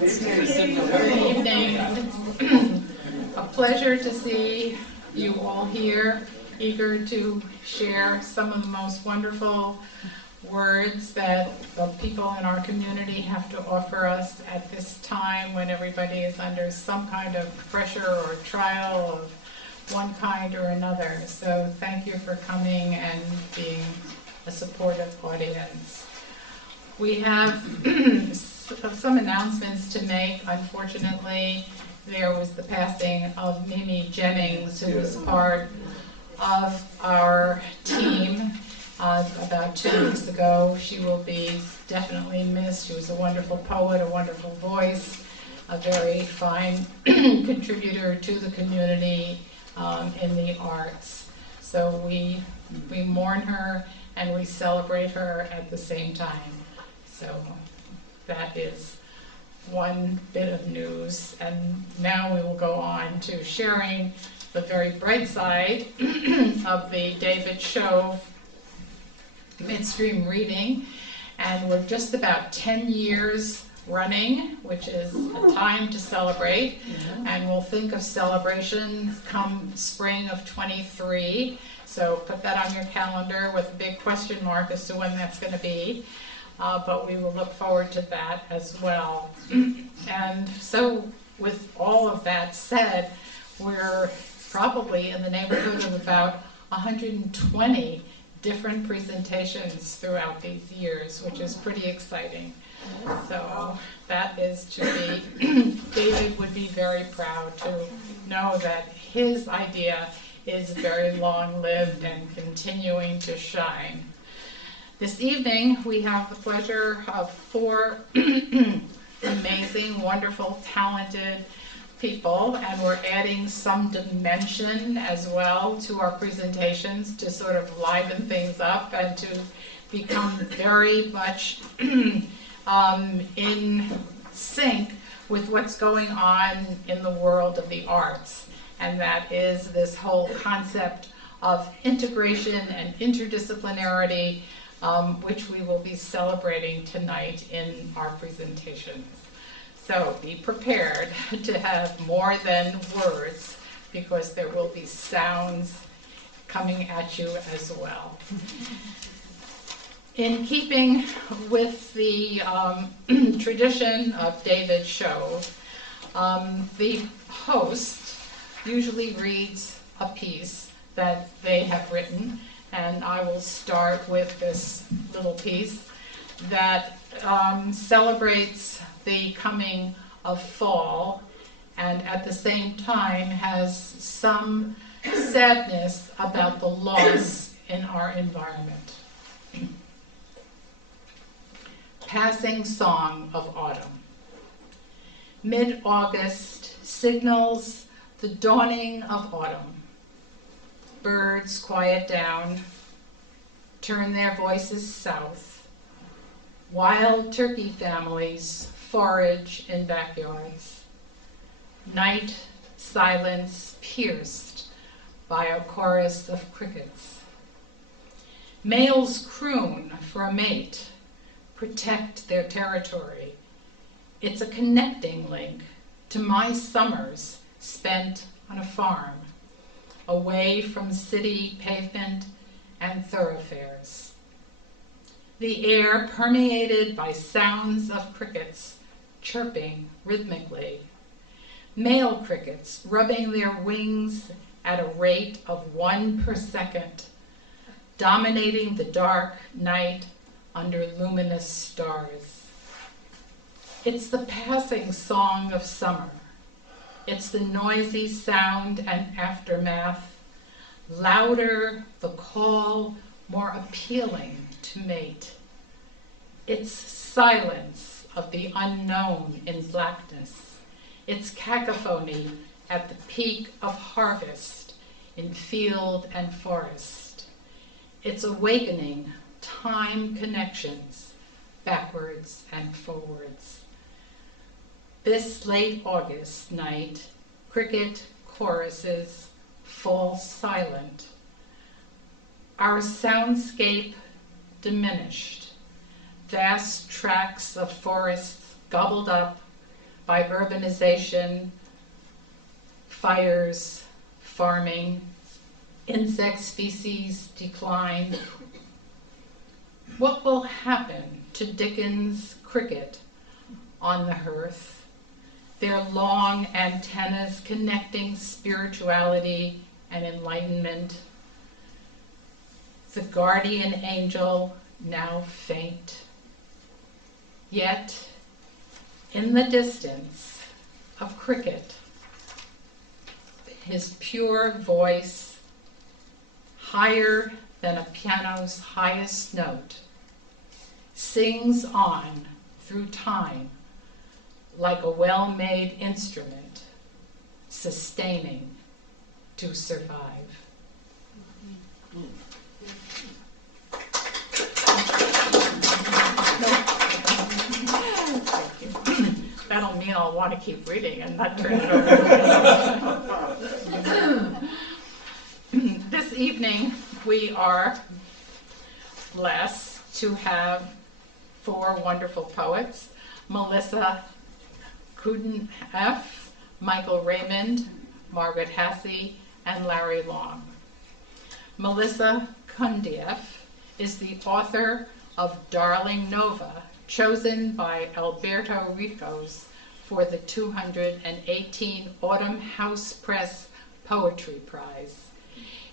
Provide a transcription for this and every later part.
Good evening. A pleasure to see you all here, eager to share some of the most wonderful words that the people in our community have to offer us at this time when everybody is under some kind of pressure or trial of one kind or another. So thank you for coming and being a supportive audience. We have some announcements to make. Unfortunately, there was the passing of Mimi Jennings, who was part of our team about 2 weeks ago. She will be definitely missed. She was a wonderful poet, a wonderful voice, a very fine contributor to the community in the arts. So we mourn her and we celebrate her at the same time. So that is one bit of news. And now we will go on to sharing the very bright side of the David Show Midstream reading. And we're just about 10 years running, which is a time to celebrate. And we'll think of celebration come spring of 23. So put that on your calendar with a big question mark as to when that's going to be. But we will look forward to that as well. And so with all of that said, we're probably in the neighborhood of about 120 different presentations throughout these years, which is pretty exciting. So that is to be, David would be very proud to know that his idea is very long-lived and continuing to shine. This evening, we have the pleasure of 4 amazing, wonderful, talented people, and we're adding some dimension as well to our presentations to sort of liven things up and to become very much in sync with what's going on in the world of the arts. And that is this whole concept of integration and interdisciplinarity, which we will be celebrating tonight in our presentations. So be prepared to have more than words, because there will be sounds coming at you as well. In keeping with the tradition of David's show, the host usually reads a piece that they have written, and I will start with this little piece that celebrates the coming of fall and at the same time has some sadness about the loss in our environment. Passing Song of Autumn. Mid-August signals the dawning of autumn. Birds quiet down, turn their voices south. Wild turkey families forage in backyards. Night silence pierced by a chorus of crickets. Males croon for a mate, protect their territory. It's a connecting link to my summers spent on a farm, away from city pavement and thoroughfares. The air permeated by sounds of crickets chirping rhythmically. Male crickets rubbing their wings at a rate of 1 per second, dominating the dark night under luminous stars. It's the passing song of summer. It's the noisy sound and aftermath, louder the call, more appealing to mate. It's silence of the unknown in blackness. It's cacophony at the peak of harvest in field and forest. It's awakening time connections, backwards and forwards. This late August night, cricket choruses fall silent. Our soundscape diminished. Vast tracts of forests gobbled up, by urbanization, fires, farming, insect species decline. What will happen to Dickens' cricket on the hearth, their long antennas connecting spirituality and enlightenment? The guardian angel now faint. Yet, in the distance of cricket, his pure voice, higher than a piano's highest note, sings on through time like a well-made instrument, sustaining to survive. That'll mean I'll want to keep reading and not turn it over. This evening, we are blessed to have 4 wonderful poets: Melissa Cundieff, Michael Raymond, Margaret Hasse, and Larry Long. Melissa Cundieff is the author of Darling Nova, chosen by Alberto Ricos for the 218 Autumn House Press Poetry Prize.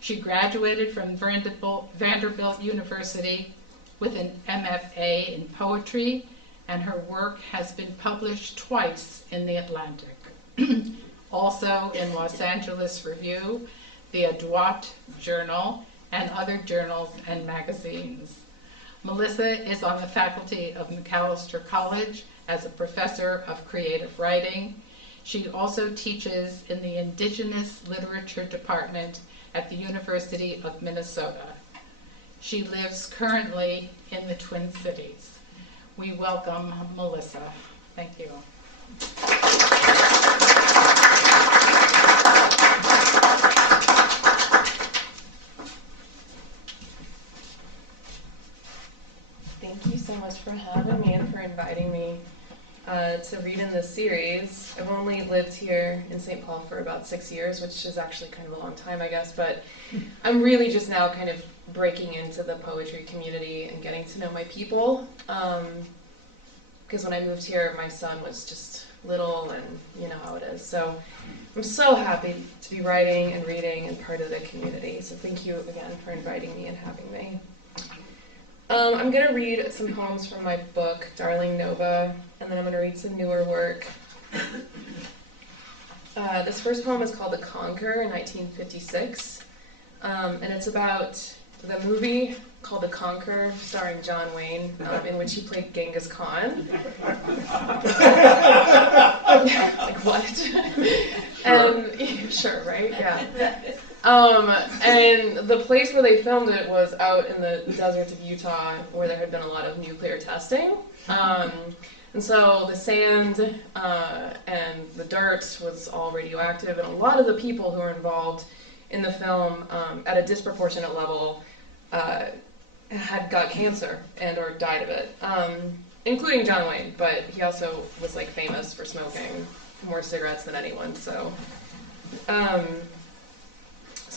She graduated from Vanderbilt University with an MFA in poetry, and her work has been published twice in the Atlantic. Also in Los Angeles Review, the Adwat Journal, and other journals and magazines. Melissa is on the faculty of Macalester College as a professor of creative writing. She also teaches in the Indigenous Literature Department at the University of Minnesota. She lives currently in the Twin Cities. We welcome Melissa. Thank you. Thank you so much for having me and for inviting me to read in this series. I've only lived here in St. Paul for about 6 years, which is actually kind of a long time, I guess, but I'm really just now kind of breaking into the poetry community and getting to know my people. Because when I moved here, my son was just little, and you know how it is. So I'm so happy to be writing and reading and part of the community. So thank you again for inviting me and having me. I'm going to read some poems from my book, Darling Nova, and then I'm going to read some newer work. This first poem is called The Conquer in 1956, and it's about the movie called The Conquer, starring John Wayne, in which he played Genghis Khan. Like, what? Sure, right? Yeah. And the place where they filmed it was out in the deserts of Utah, where there had been a lot of nuclear testing. And so the sand and the dirt was all radioactive, and a lot of the people who were involved in the film at a disproportionate level had got cancer and or died of it, including John Wayne, but he also was like famous for smoking more cigarettes than anyone. So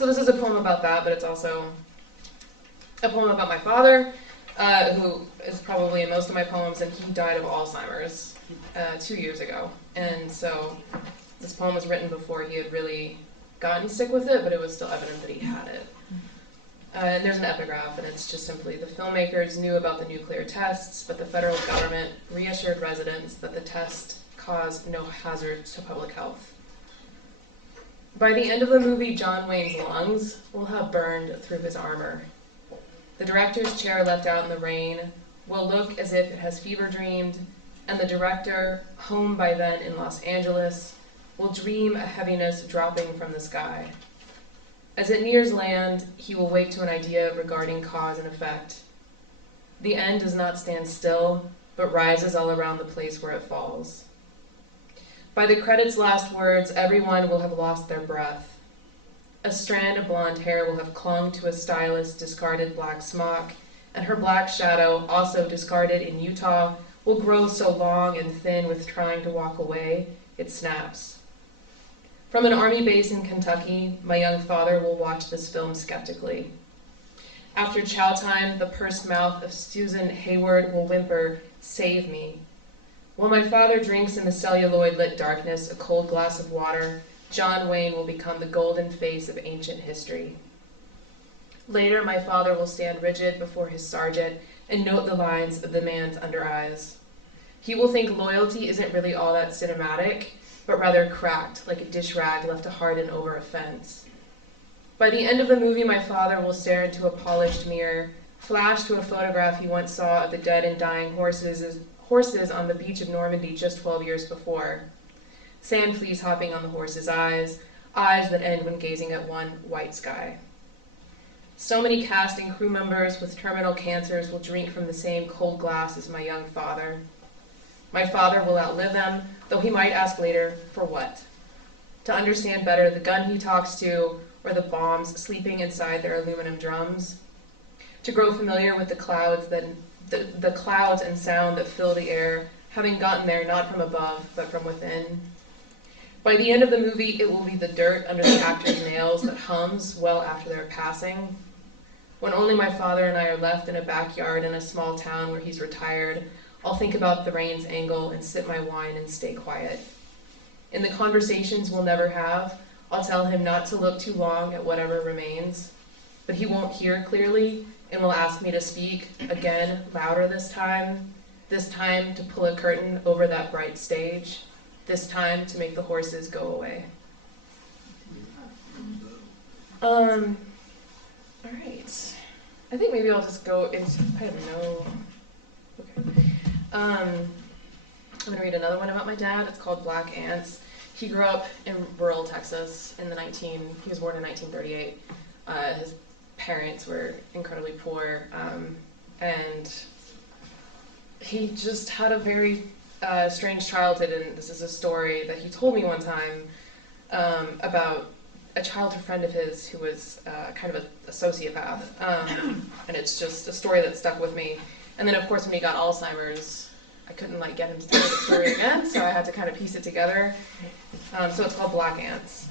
this is a poem about that, but it's also a poem about my father, who is probably in most of my poems, and he died of Alzheimer's 2 years ago. And so this poem was written before he had really gotten sick with it, but it was still evident that he had it. And there's an epigraph, and it's just simply, the filmmakers knew about the nuclear tests, but the federal government reassured residents that the test caused no hazard to public health. By the end of the movie, John Wayne's lungs will have burned through his armor. The director's chair left out in the rain will look as if it has fever dreamed, and the director, home by then in Los Angeles, will dream a heaviness dropping from the sky. As it nears land, he will wake to an idea regarding cause and effect. The end does not stand still, but rises all around the place where it falls. By the credits' last words, everyone will have lost their breath. A strand of blonde hair will have clung to a stylist's discarded black smock, and her black shadow, also discarded in Utah, will grow so long and thin with trying to walk away, it snaps. From an army base in Kentucky, my young father will watch this film skeptically. After chow time, the pursed mouth of Susan Hayward will whimper, "Save me." While my father drinks in the celluloid-lit darkness a cold glass of water, John Wayne will become the golden face of ancient history. Later, my father will stand rigid before his sergeant and note the lines of the man's under eyes. He will think loyalty isn't really all that cinematic, but rather cracked, like a dish rag left to harden over a fence. By the end of the movie, my father will stare into a polished mirror, flash to a photograph he once saw of the dead and dying horses on the beach of Normandy just 12 years before. Sand fleas hopping on the horse's eyes that end when gazing at one white sky. So many cast and crew members with terminal cancers will drink from the same cold glass as my young father. My father will outlive them, though he might ask later, for what? To understand better the gun he talks to, or the bombs sleeping inside their aluminum drums? To grow familiar with the clouds and sound that fill the air, having gotten there not from above, but from within? By the end of the movie, it will be the dirt under the actor's nails that hums well after their passing. When only my father and I are left in a backyard in a small town where he's retired, I'll think about the rain's angle and sip my wine and stay quiet. In the conversations we'll never have, I'll tell him not to look too long at whatever remains, but he won't hear clearly and will ask me to speak, again, louder this time to pull a curtain over that bright stage, this time to make the horses go away. All right. I think maybe I'll just go into, I have no, okay. I'm going to read another one about my dad. It's called Black Ants. He grew up in rural Texas he was born in 1938. His parents were incredibly poor, and he just had a very strange childhood, and this is a story that he told me one time about a childhood friend of his who was kind of a sociopath, and it's just a story that stuck with me. And then, of course, when he got Alzheimer's, I couldn't get him to tell the story again, so I had to kind of piece it together. So it's called Black Ants.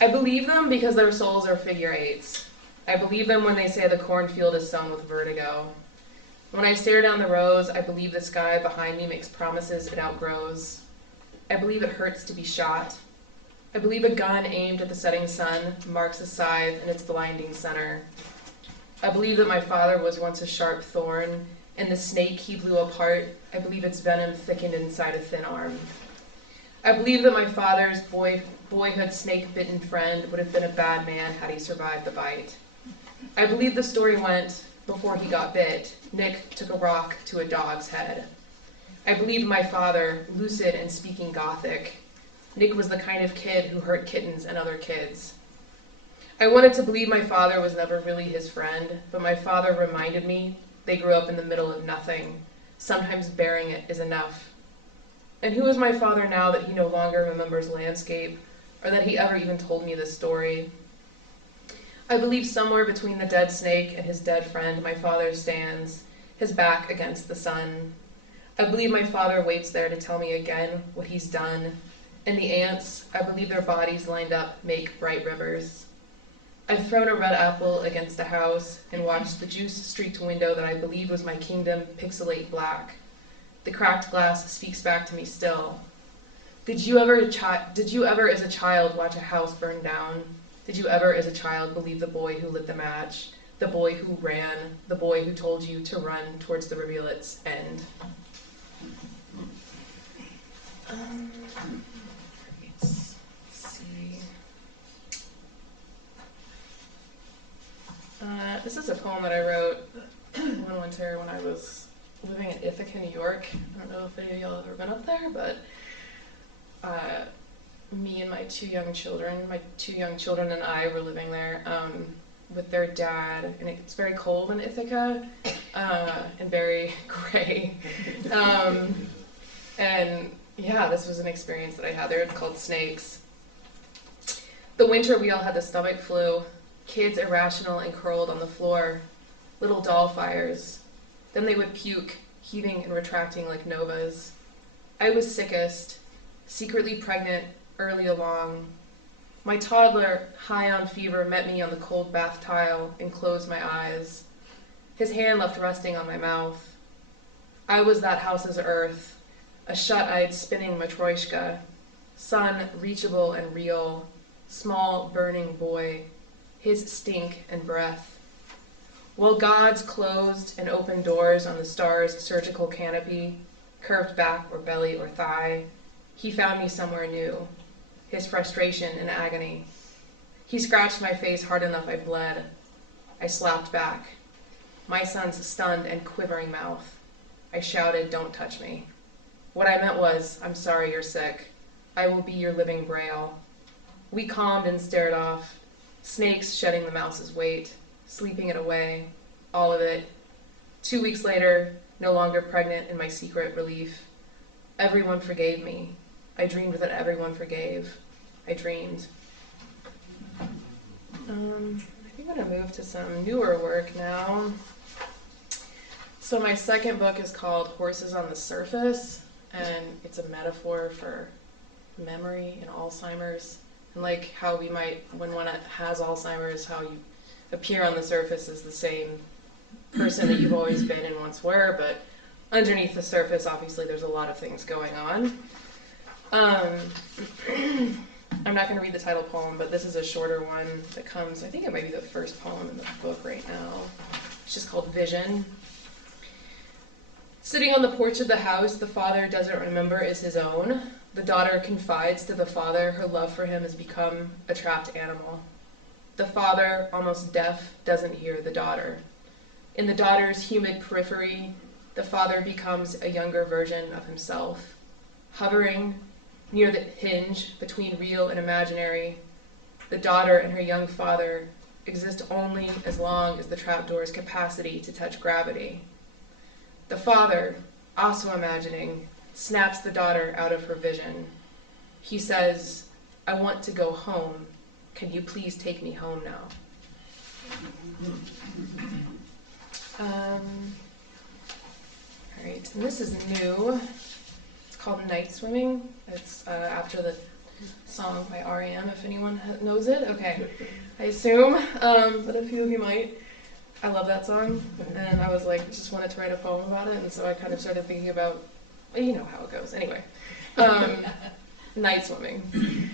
I believe them because their souls are figure eights. I believe them when they say the cornfield is sown with vertigo. When I stare down the rows, I believe the sky behind me makes promises it outgrows. I believe it hurts to be shot. I believe a gun aimed at the setting sun marks a scythe in its blinding center. I believe that my father was once a sharp thorn, and the snake he blew apart, I believe its venom thickened inside a thin arm. I believe that my father's boyhood snake-bitten friend would have been a bad man had he survived the bite. I believe the story went, before he got bit, Nick took a rock to a dog's head. I believe my father, lucid and speaking Gothic. Nick was the kind of kid who hurt kittens and other kids. I wanted to believe my father was never really his friend, but my father reminded me they grew up in the middle of nothing. Sometimes bearing it is enough. And who is my father now that he no longer remembers landscape, or that he ever even told me this story? I believe somewhere between the dead snake and his dead friend, my father stands, his back against the sun. I believe my father waits there to tell me again what he's done. And the ants, I believe their bodies lined up make bright rivers. I've thrown a red apple against a house and watched the juice-streaked window that I believed was my kingdom pixelate black. The cracked glass speaks back to me still. Did you ever as a child watch a house burn down? Did you ever as a child believe the boy who lit the match, the boy who ran, the boy who told you to run towards the rivulet's end? Let's see. This is a poem that I wrote one winter when I was living in Ithaca, New York. I don't know if any of y'all have ever been up there, but me and my two young children and I were living there with their dad, and it's very cold in Ithaca and very gray. And yeah, this was an experience that I had there. It's called Snakes. The winter we all had the stomach flu, kids irrational and curled on the floor, little doll fires. Then they would puke, heaving and retracting like novas. I was sickest, secretly pregnant, early along. My toddler, high on fever, met me on the cold bath tile and closed my eyes. His hand left resting on my mouth. I was that house's earth, a shut-eyed spinning matryoshka, sun reachable and real, small burning boy, his stink and breath. While gods closed and opened doors on the star's surgical canopy, curved back or belly or thigh, he found me somewhere new, his frustration and agony. He scratched my face hard enough I bled. I slapped back. My son's stunned and quivering mouth. I shouted, "Don't touch me." What I meant was, "I'm sorry you're sick. I will be your living braille." We calmed and stared off, snakes shedding the mouse's weight, sleeping it away, all of it. 2 weeks later, no longer pregnant in my secret relief. Everyone forgave me. I dreamed that everyone forgave. I dreamed. I think I'm going to move to some newer work now. So my second book is called Horses on the Surface, and it's a metaphor for memory and Alzheimer's, and like how we might, when one has Alzheimer's, how you appear on the surface as the same person that you've always been and once were, but underneath the surface, obviously, there's a lot of things going on. I'm not going to read the title poem, but this is a shorter one that comes, I think it might be the first poem in the book right now. It's just called Vision. Sitting on the porch of the house the father doesn't remember is his own. The daughter confides to the father her love for him has become a trapped animal. The father, almost deaf, doesn't hear the daughter. In the daughter's humid periphery, the father becomes a younger version of himself, hovering near the hinge between real and imaginary. The daughter and her young father exist only as long as the trapdoor's capacity to touch gravity. The father, also imagining, snaps the daughter out of her vision. He says, "I want to go home. Can you please take me home now?" All right, and this is new. It's called Night Swimming. It's after the song by R.E.M., if anyone knows it. Okay, I assume, but a few of you might. I love that song, and I was like, just wanted to write a poem about it, and so I kind of started thinking about, well, you know how it goes. Anyway, night swimming.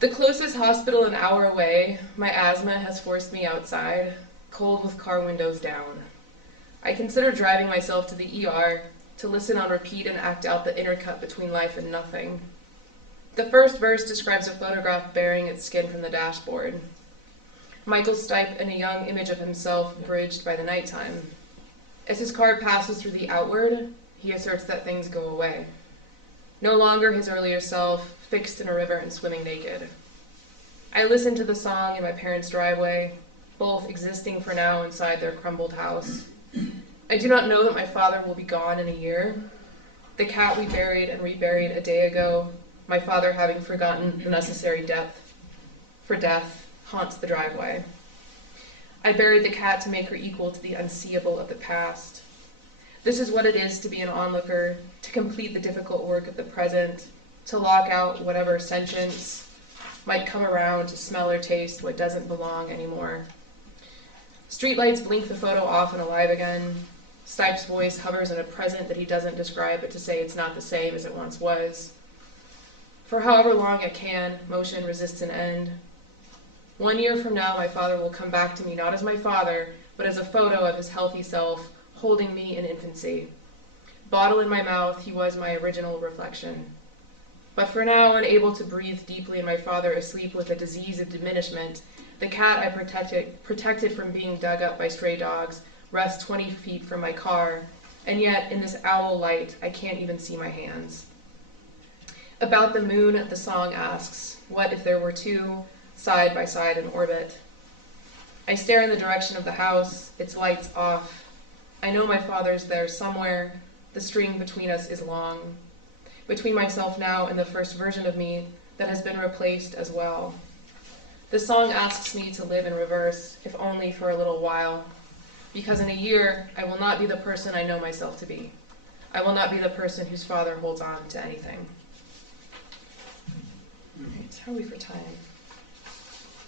The closest hospital an hour away, my asthma has forced me outside, cold with car windows down. I consider driving myself to the ER to listen on repeat and act out the intercut between life and nothing. The first verse describes a photograph bearing its skin from the dashboard. Michael Stipe in a young image of himself bridged by the nighttime. As his car passes through the outward, he asserts that things go away. No longer his earlier self, fixed in a river and swimming naked. I listen to the song in my parents' driveway, both existing for now inside their crumbled house. I do not know that my father will be gone in a year. The cat we buried and reburied a day ago, my father having forgotten the necessary depth for death, haunts the driveway. I buried the cat to make her equal to the unseeable of the past. This is what it is to be an onlooker, to complete the difficult work of the present, to lock out whatever sentience might come around to smell or taste what doesn't belong anymore. Streetlights blink the photo off and alive again. Stipe's voice hovers in a present that he doesn't describe, but to say it's not the same as it once was. For however long it can, motion resists an end. 1 year from now, my father will come back to me not as my father, but as a photo of his healthy self, holding me in infancy. Bottle in my mouth, he was my original reflection. But for now, unable to breathe deeply and my father asleep with a disease of diminishment, the cat I protected from being dug up by stray dogs, rests 20 feet from my car, and yet in this owl light, I can't even see my hands. About the moon, the song asks, what if there were two, side by side in orbit? I stare in the direction of the house, its lights off. I know my father's there somewhere. The string between us is long. Between myself now and the first version of me that has been replaced as well. The song asks me to live in reverse, if only for a little while, because in a year I will not be the person I know myself to be. I will not be the person whose father holds on to anything. Alright, how are we for time?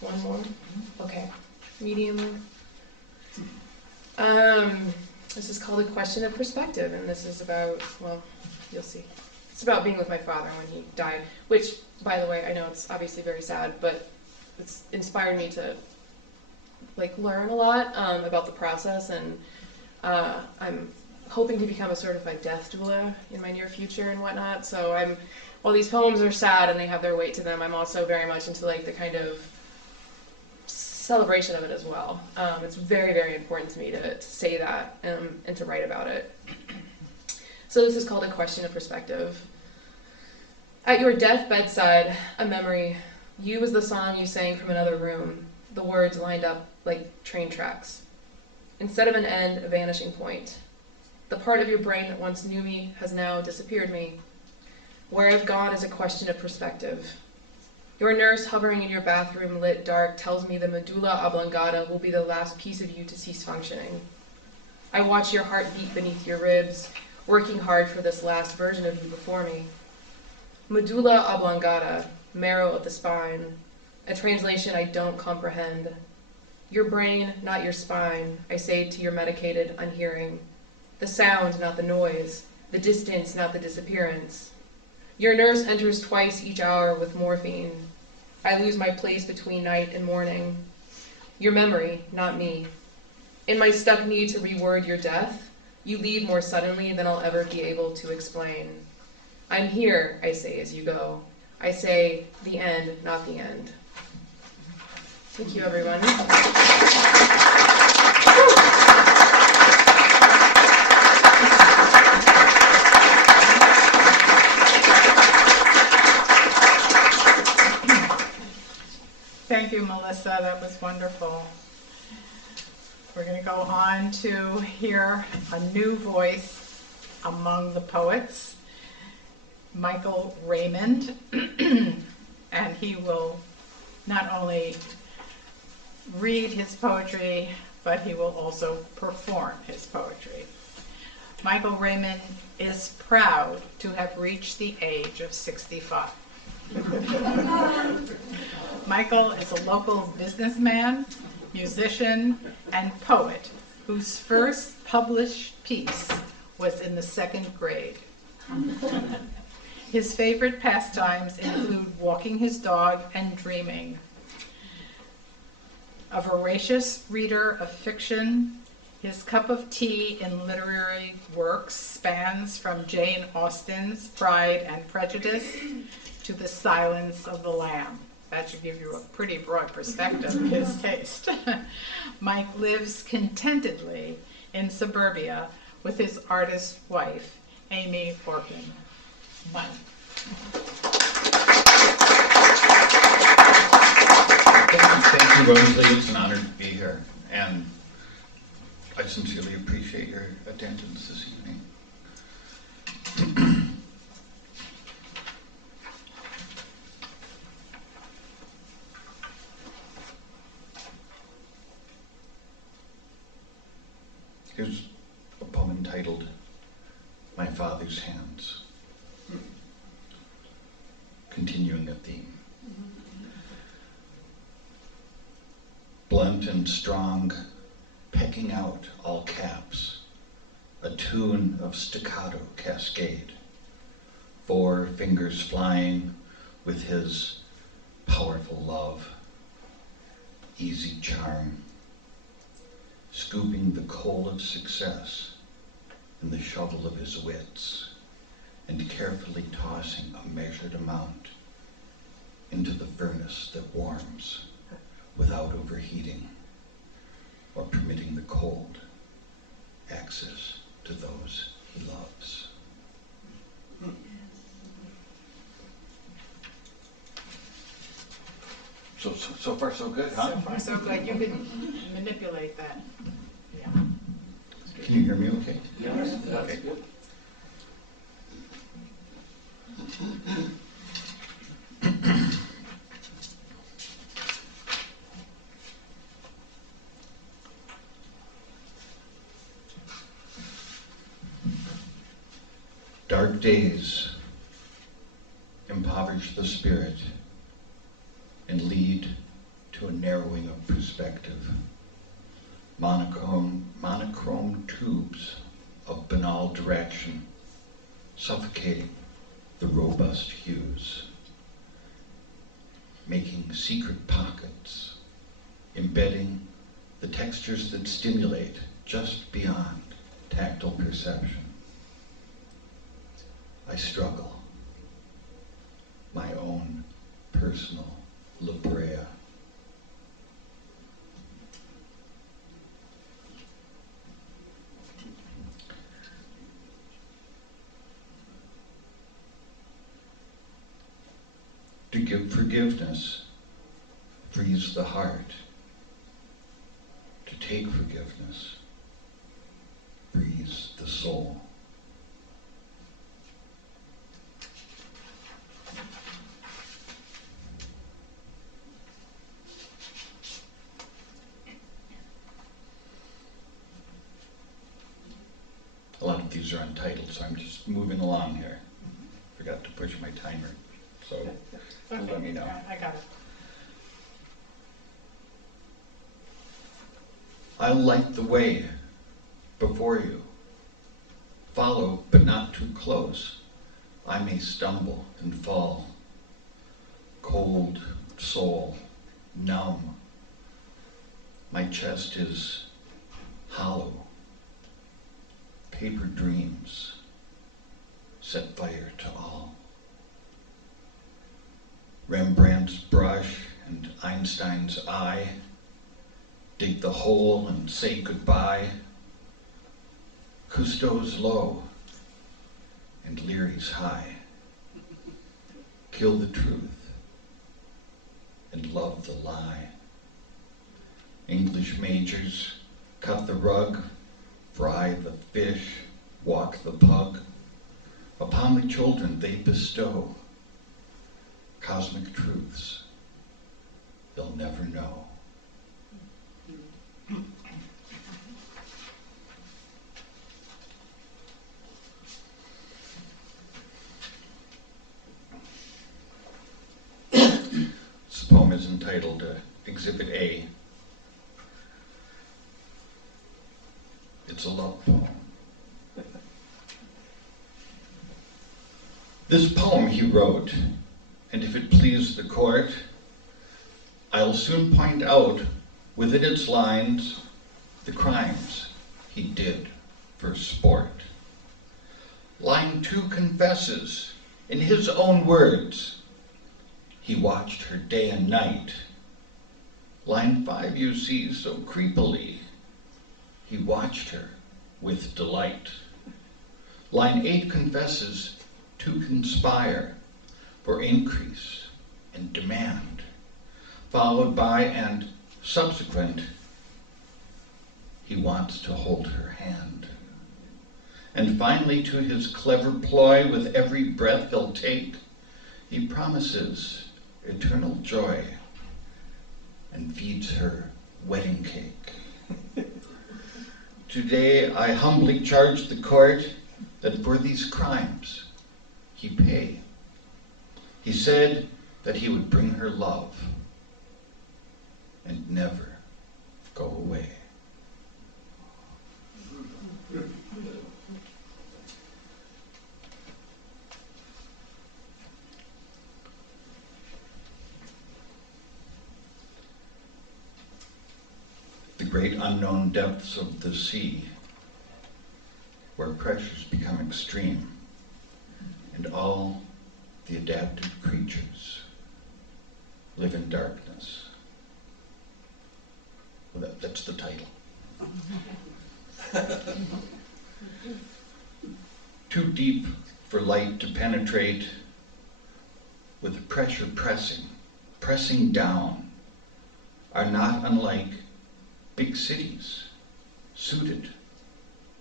One more? Okay. Medium. This is called A Question of Perspective, and this is about, well, you'll see. It's about being with my father when he died, which, by the way, I know it's obviously very sad, but it's inspired me to learn a lot about the process, and I'm hoping to become a certified death doula in my near future and whatnot. So while these poems are sad and they have their weight to them, I'm also very much into the kind of celebration of it as well. It's very, very important to me to say that and to write about it. So this is called A Question of Perspective. At your death bedside, a memory. You was the song you sang from another room. The words lined up like train tracks. Instead of an end, a vanishing point. The part of your brain that once knew me has now disappeared me. Where I've gone is a question of perspective. Your nurse hovering in your bathroom lit dark tells me the medulla oblongata will be the last piece of you to cease functioning. I watch your heart beat beneath your ribs, working hard for this last version of you before me. Medulla oblongata, marrow of the spine, a translation I don't comprehend. Your brain, not your spine, I say to your medicated unhearing. The sound, not the noise, the distance, not the disappearance. Your nurse enters twice each hour with morphine. I lose my place between night and morning. Your memory, not me. In my stuck need to reword your death, you leave more suddenly than I'll ever be able to explain. I'm here, I say as you go. I say, the end, not the end. Thank you, everyone. Thank you, Melissa. That was wonderful. We're going to go on to hear a new voice among the poets, Michael Raymond, and he will not only read his poetry, but he will also perform his poetry. Michael Raymond is proud to have reached the age of 65. Michael is a local businessman, musician, and poet whose first published piece was in the 2nd grade. His favorite pastimes include walking his dog and dreaming. A voracious reader of fiction, his cup of tea in literary works spans from Jane Austen's Pride and Prejudice to The Silence of the Lamb. That should give you a pretty broad perspective of his taste. Mike lives contentedly in suburbia with his artist wife, Amy Orkin. Mike. Thank you, Roslye. It's an honor to be here, and I sincerely appreciate your attendance this evening. Here's a poem entitled, My Father's Hands. Continuing a theme. Blunt and strong, pecking out all caps, a tune of staccato cascade, 4 fingers flying with his powerful love, easy charm, scooping the coal of success in the shovel of his wits, and carefully tossing a measured amount into the furnace that warms without overheating or permitting the cold access to those he loves. So far so good, huh? So far, so good. You can manipulate that. Yeah. Can you hear me okay? Yes, that's Okay. good. Dark days impoverish the spirit and lead to a narrowing of perspective. Monochrome tubes of banal direction, suffocating the robust hues, making secret pockets, embedding the textures that stimulate just beyond tactile perception. I struggle, my own personal La Brea. To give forgiveness frees the heart. To take forgiveness frees the soul. A lot of these are untitled, so I'm just moving along here. Forgot to push my timer, so let me know. I got it. I'll light the way before you. Follow, but not too close. I may stumble and fall. Cold soul, numb. My chest is hollow. Paper dreams set fire to all. Rembrandt's brush and Einstein's eye dig the hole and say goodbye. Cousteau's low and Leary's high. Kill the truth and love the lie. English majors cut the rug, fry the fish, walk the pug. Upon the children they bestow cosmic truths they'll never know. This poem is entitled Exhibit A. It's a love poem. This poem he wrote, and if it please the court, I'll soon point out within its lines the crimes he did for sport. Line 2 confesses, in his own words, he watched her day and night. Line 5 you see so creepily, he watched her with delight. Line 8 confesses to conspire for increase and demand, followed by and subsequent, he wants to hold her hand. And finally, to his clever ploy, with every breath he'll take, he promises eternal joy and feeds her wedding cake. Today I humbly charge the court that for these crimes he pay. He said that he would bring her love and never go away. The great unknown depths of the sea, where pressures become extreme, and all the adapted creatures live in darkness. Well, that's the title. Too deep for light to penetrate, with pressure pressing down, are not unlike big cities, suited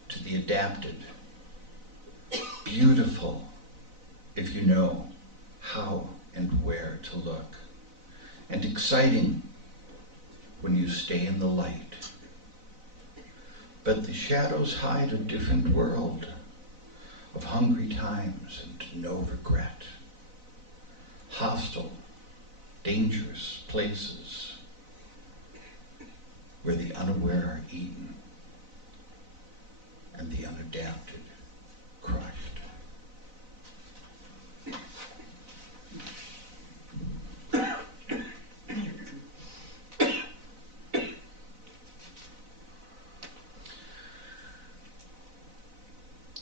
to the adapted. Beautiful, if you know how and where to look, and exciting when you stay in the light. But the shadows hide a different world, of hungry times and no regret, hostile, dangerous places where the unaware are eaten and the unadapted crushed.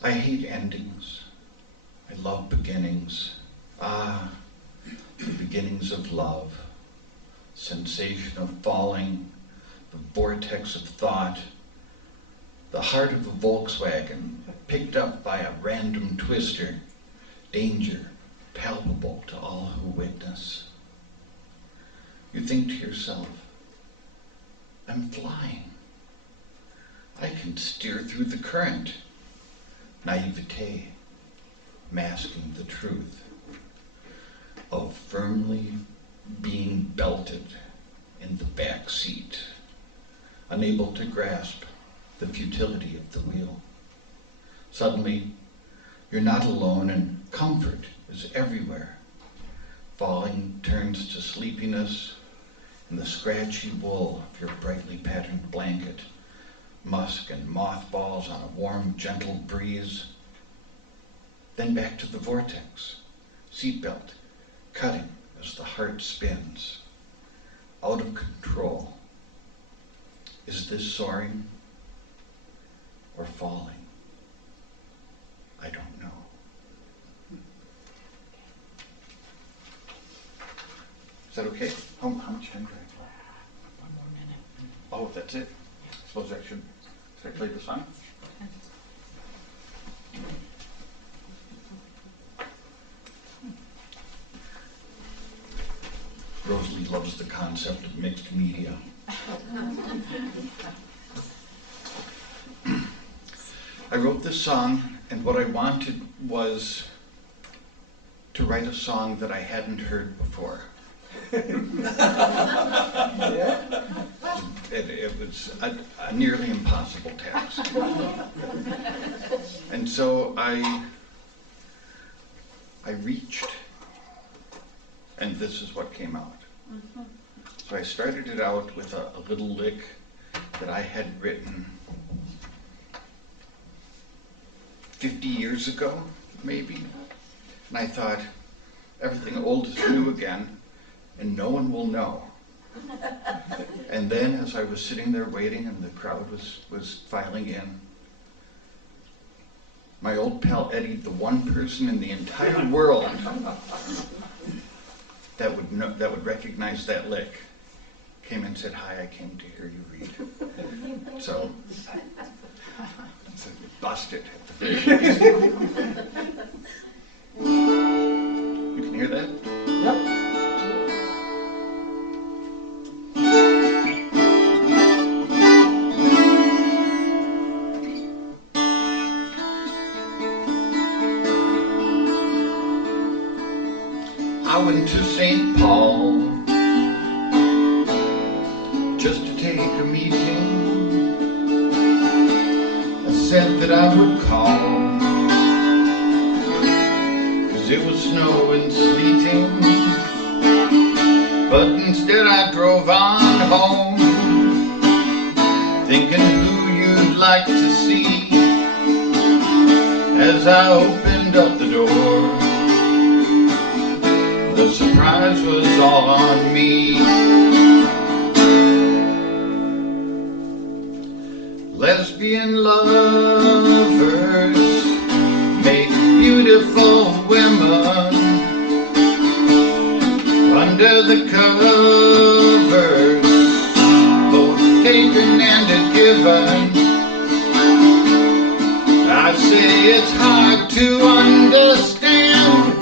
I hate endings. I love beginnings. Ah, the beginnings of love, sensation of falling, the vortex of thought, the heart of a Volkswagen picked up by a random twister, danger palpable to all who witness. You think to yourself, I'm flying. I can steer through the current. Naivete masking the truth of firmly being belted in the back seat, unable to grasp the futility of the wheel. Suddenly, you're not alone and comfort is everywhere. Falling turns to sleepiness in the scratchy wool of your brightly patterned blanket, musk and mothballs on a warm, gentle breeze. Then back to the vortex, seatbelt cutting as the heart spins. Out of control. Is this soaring or falling? I don't know. Is that okay? How much time do I have? 1 more minute. Oh, that's it? Suppose I should play the song? Roslye loves the concept of mixed media. I wrote this song, and what I wanted was to write a song that I hadn't heard before. It was a nearly impossible task. And so I reached, and this is what came out. So I started it out with a little lick that I had written 50 years ago, maybe. And I thought, everything old is new again, and no one will know. And then as I was sitting there waiting and the crowd was filing in, my old pal Eddie, the one person in the entire world that would recognize that lick, came and said, "Hi, I came to hear you read." So busted at the very least. You can hear that? Yep. I went to St. Paul just to take a meeting. I said that I would call, 'cause it was snow and sleeting. But instead I drove on home, thinking who you'd like to see. As I opened up the door, the surprise was all on me. Lesbian lovers make beautiful women. Under the covers, both taken and a given. I say it's hard to understand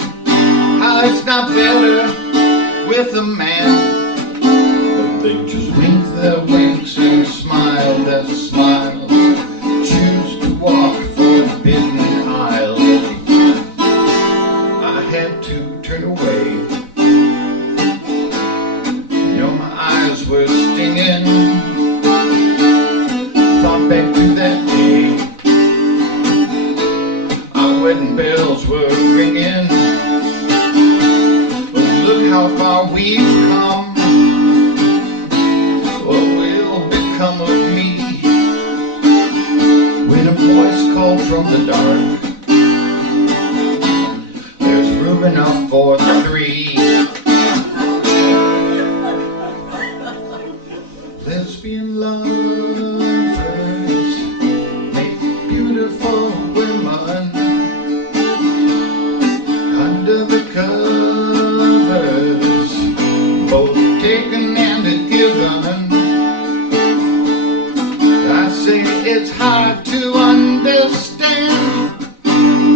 how it's not better with a man. But they just wink their winks and smile their smiles, choose to walk forbidden aisles. I had to turn away. You know my eyes were stinging. Thought back to that day, our wedding we've come. What will become of me when a voice called from the dark? There's room enough for three. Lesbian lovers make beautiful women under the covers, both taken and given. I say it's hard to understand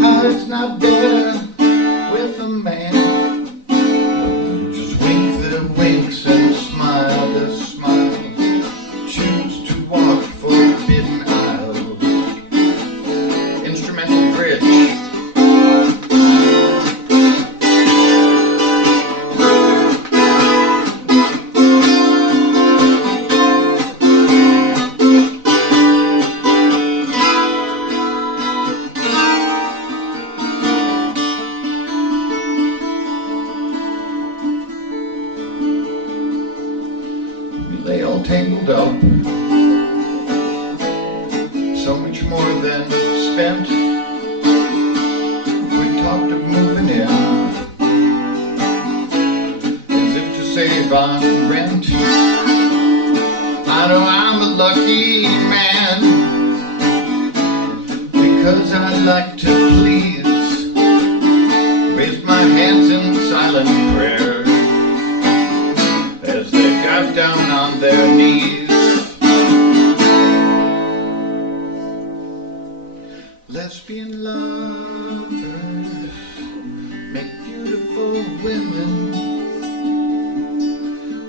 how it's not better with a man. Just wink their winks and smile their smiles. Choose to walk forbidden aisles. Instrumental bridge. They all tangled up, so much more than spent. We talked of moving in, as if to save on rent. I know I'm a lucky man, because I like to please. Raise my hands in silent prayer as they got down on their knees. Lesbian lovers make beautiful women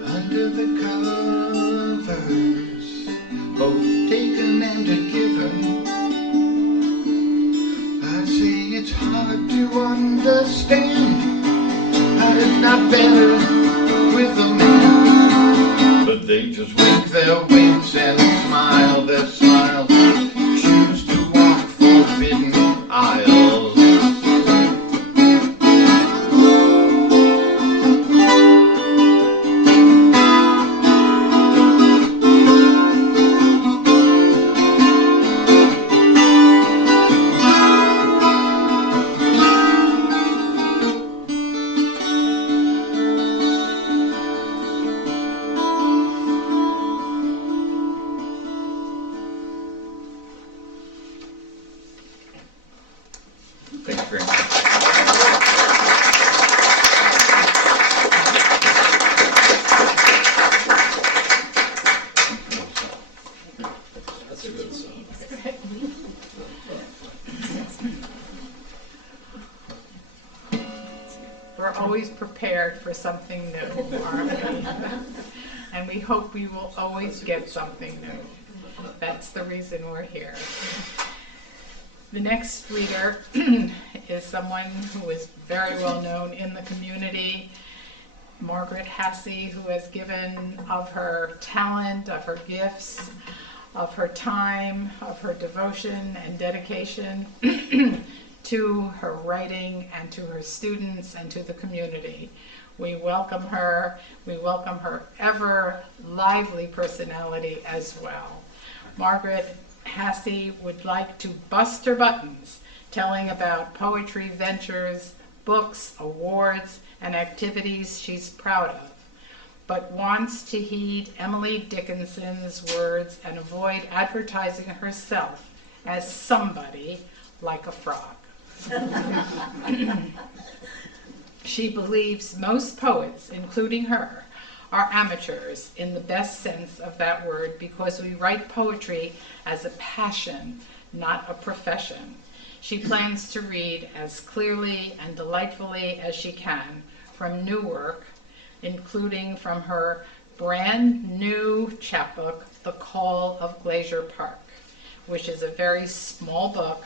under the covers, both taken and given. I say it's hard to understand how it's not better with a man. But they just wink their winks and smile their smiles. Choose to walk forbidden aisles. Thank you very much. That's a good song. We're always prepared for something new, aren't we? And we hope we will always get something new. That's the reason we're here. The next reader is someone who is very well known in the community, Margaret Hasse, who has given of her talent, of her gifts, of her time, of her devotion and dedication to her writing and to her students and to the community. We welcome her. We welcome her ever lively personality as well. Margaret Hasse would like to bust her buttons, telling about poetry ventures, books, awards, and activities she's proud of, but wants to heed Emily Dickinson's words and avoid advertising herself as somebody like a frog. She believes most poets, including her, are amateurs in the best sense of that word because we write poetry as a passion, not a profession. She plans to read as clearly and delightfully as she can from new work, including from her brand new chapbook, The Call of Glacier Park, which is a very small book,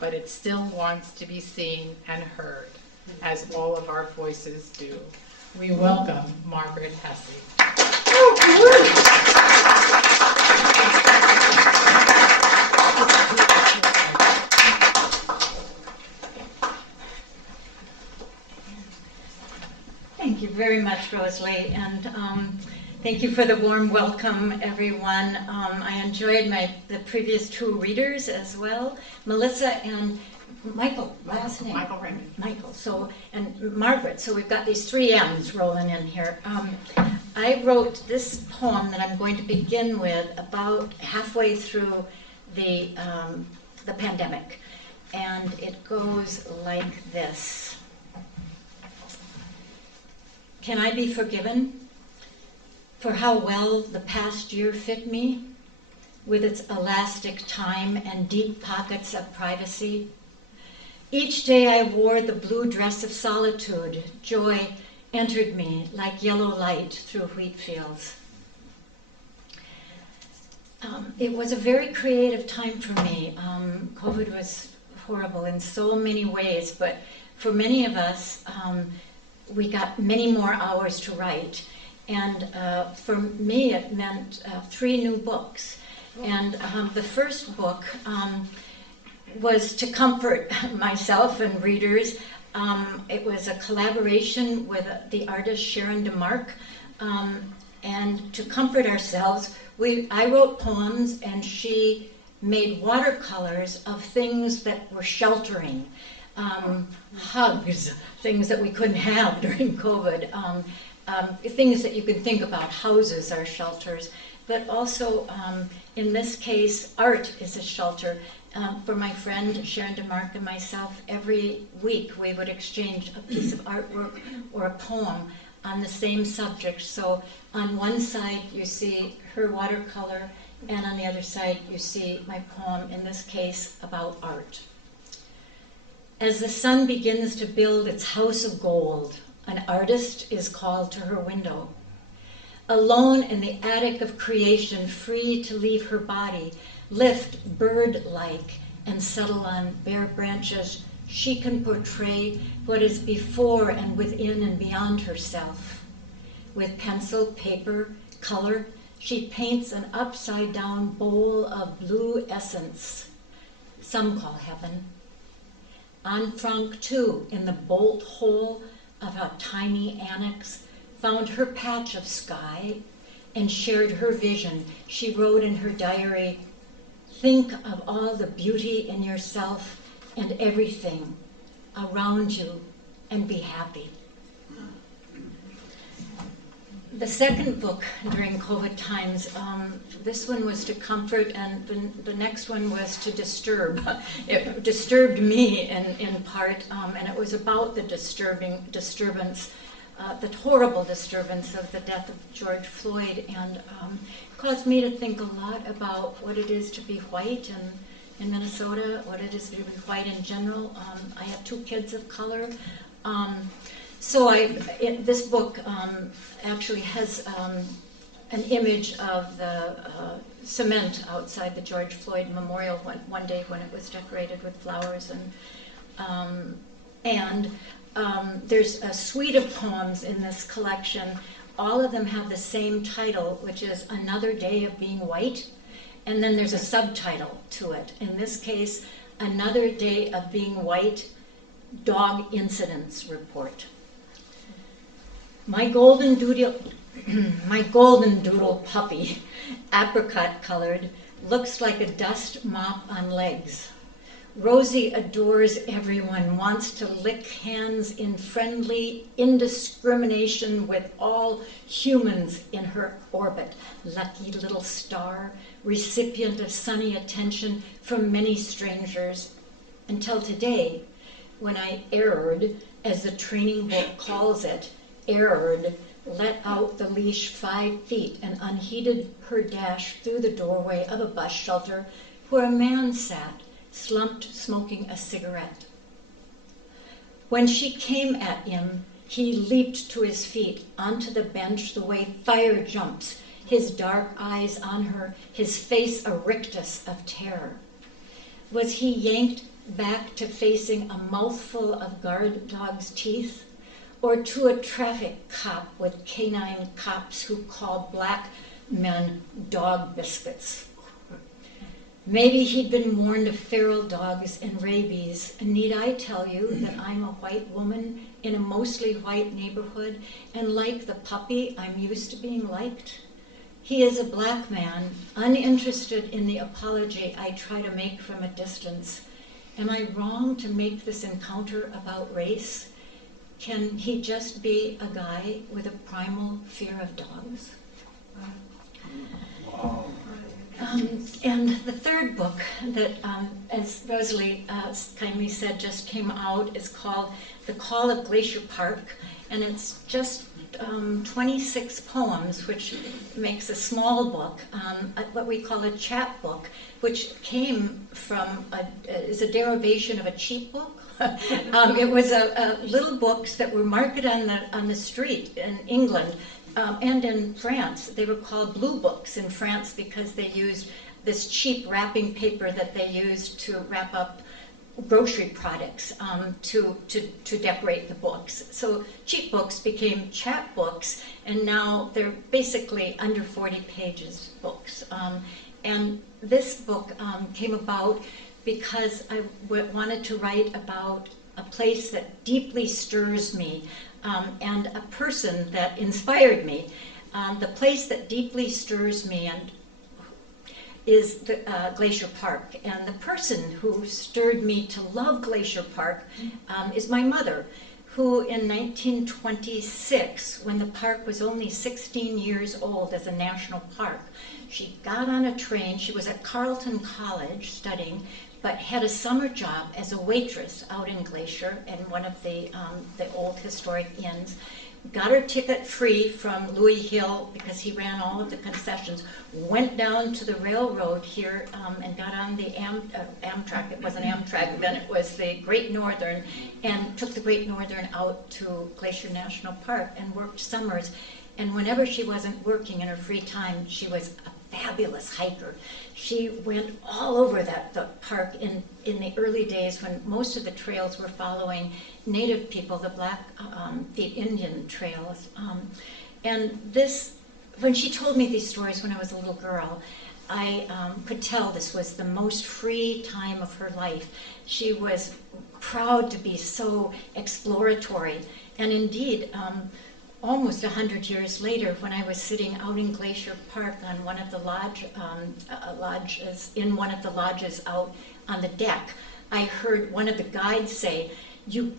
but it still wants to be seen and heard, as all of our voices do. We welcome Margaret Hasse. Thank you very much, Roslye, and thank you for the warm welcome, everyone. I enjoyed the previous two readers as well, Melissa and Michael, last name? Michael Raymond. Michael, and Margaret, so we've got these three M's rolling in here. I wrote this poem that I'm going to begin with about halfway through the pandemic, and it goes like this. Can I be forgiven for how well the past year fit me, with its elastic time and deep pockets of privacy? Each day I wore the blue dress of solitude. Joy entered me like yellow light through wheat fields. It was a very creative time for me. COVID was horrible in so many ways, but for many of us, we got many more hours to write. And for me, it meant 3 new books. And the first book was to comfort myself and readers. It was a collaboration with the artist Sharon DeMarc. And to comfort ourselves, I wrote poems and she made watercolors of things that were sheltering. Hugs, things that we couldn't have during COVID. Things that you can think about, houses are shelters. But also, in this case, art is a shelter. For my friend Sharon DeMarc and myself, every week we would exchange a piece of artwork or a poem on the same subject. So on one side you see her watercolor, and on the other side you see my poem, in this case about art. As the sun begins to build its house of gold, an artist is called to her window. Alone in the attic of creation, free to leave her body, lift bird-like and settle on bare branches, she can portray what is before and within and beyond herself. With pencil, paper, color, she paints an upside-down bowl of blue essence, some call heaven. Anne Frank, too, in the bolt hole of a tiny annex, found her patch of sky and shared her vision. She wrote in her diary, "Think of all the beauty in yourself and everything around you and be happy." The second book during COVID times, this one was to comfort, and the next one was to disturb. It disturbed me in part, and it was about the disturbance, the horrible disturbance of the death of George Floyd, and caused me to think a lot about what it is to be white in Minnesota, what it is to be white in general. I have 2 kids of color. So this book actually has an image of the cement outside the George Floyd Memorial one day when it was decorated with flowers, and there's a suite of poems in this collection. All of them have the same title, which is Another Day of Being White, and then there's a subtitle to it. In this case, Another Day of Being White, Dog Incidents Report. My golden doodle puppy, apricot colored, looks like a dust mop on legs. Rosie adores everyone, wants to lick hands in friendly indiscrimination with all humans in her orbit. Lucky little star, recipient of sunny attention from many strangers. Until today, when I erred, as the training book calls it, erred, let out the leash 5 feet and unheeded her dash through the doorway of a bus shelter where a man sat, slumped, smoking a cigarette. When she came at him, he leaped to his feet onto the bench the way fire jumps, his dark eyes on her, his face a rictus of terror. Was he yanked back to facing a mouthful of guard dog's teeth, or to a traffic cop with canine cops who call black men dog biscuits? Maybe he'd been warned of feral dogs and rabies, and need I tell you that I'm a white woman in a mostly white neighborhood, and like the puppy, I'm used to being liked. He is a black man, uninterested in the apology I try to make from a distance. Am I wrong to make this encounter about race? Can he just be a guy with a primal fear of dogs? And the third book that, as Roslye kindly said, just came out is called The Call of Glacier Park, and it's just 26 poems, which makes a small book, what we call a chapbook, which came from, is a derivation of a cheap book. It was little books that were marketed on the street in England and in France. They were called blue books in France because they used this cheap wrapping paper that they used to wrap up grocery products to decorate the books. So cheap books became chapbooks, and now they're basically under 40 pages books. And this book came about because I wanted to write about a place that deeply stirs me and a person that inspired me. The place that deeply stirs me is the, Glacier Park. And the person who stirred me to love Glacier Park is my mother, who in 1926, when the park was only 16 years old as a national park, she got on a train. She was at Carleton College studying, but had a summer job as a waitress out in Glacier in one of the old historic inns. Got her ticket free from Louis Hill because he ran all of the concessions, went down to the railroad here and got on the Amtrak. It wasn't Amtrak then, it was the Great Northern, and took the Great Northern out to Glacier National Park and worked summers. And whenever she wasn't working in her free time, she was a fabulous hiker. She went all over the park in the early days when most of the trails were following native people, the Blackfeet Indian trails. And this, when she told me these stories when I was a little girl, I could tell this was the most free time of her life. She was proud to be so exploratory. And indeed, almost 100 years later, when I was sitting out in Glacier Park on one of the lodges, in one of the lodges out on the deck, I heard one of the guides say, you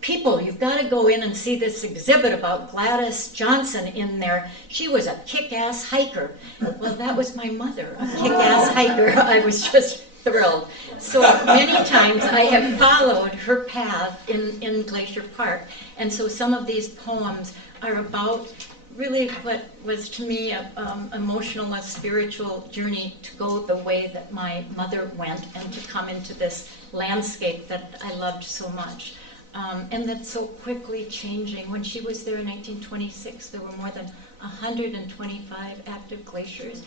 people, you've got to go in and see this exhibit about Gladys Johnson in there. She was a kick-ass hiker. Well, that was my mother, a kick-ass hiker. I was just thrilled. So many times I have followed her path in Glacier Park. And so some of these poems are about really what was to me an emotional, a spiritual journey to go the way that my mother went and to come into this landscape that I loved so much. And that's so quickly changing. When she was there in 1926, there were more than 125 active glaciers,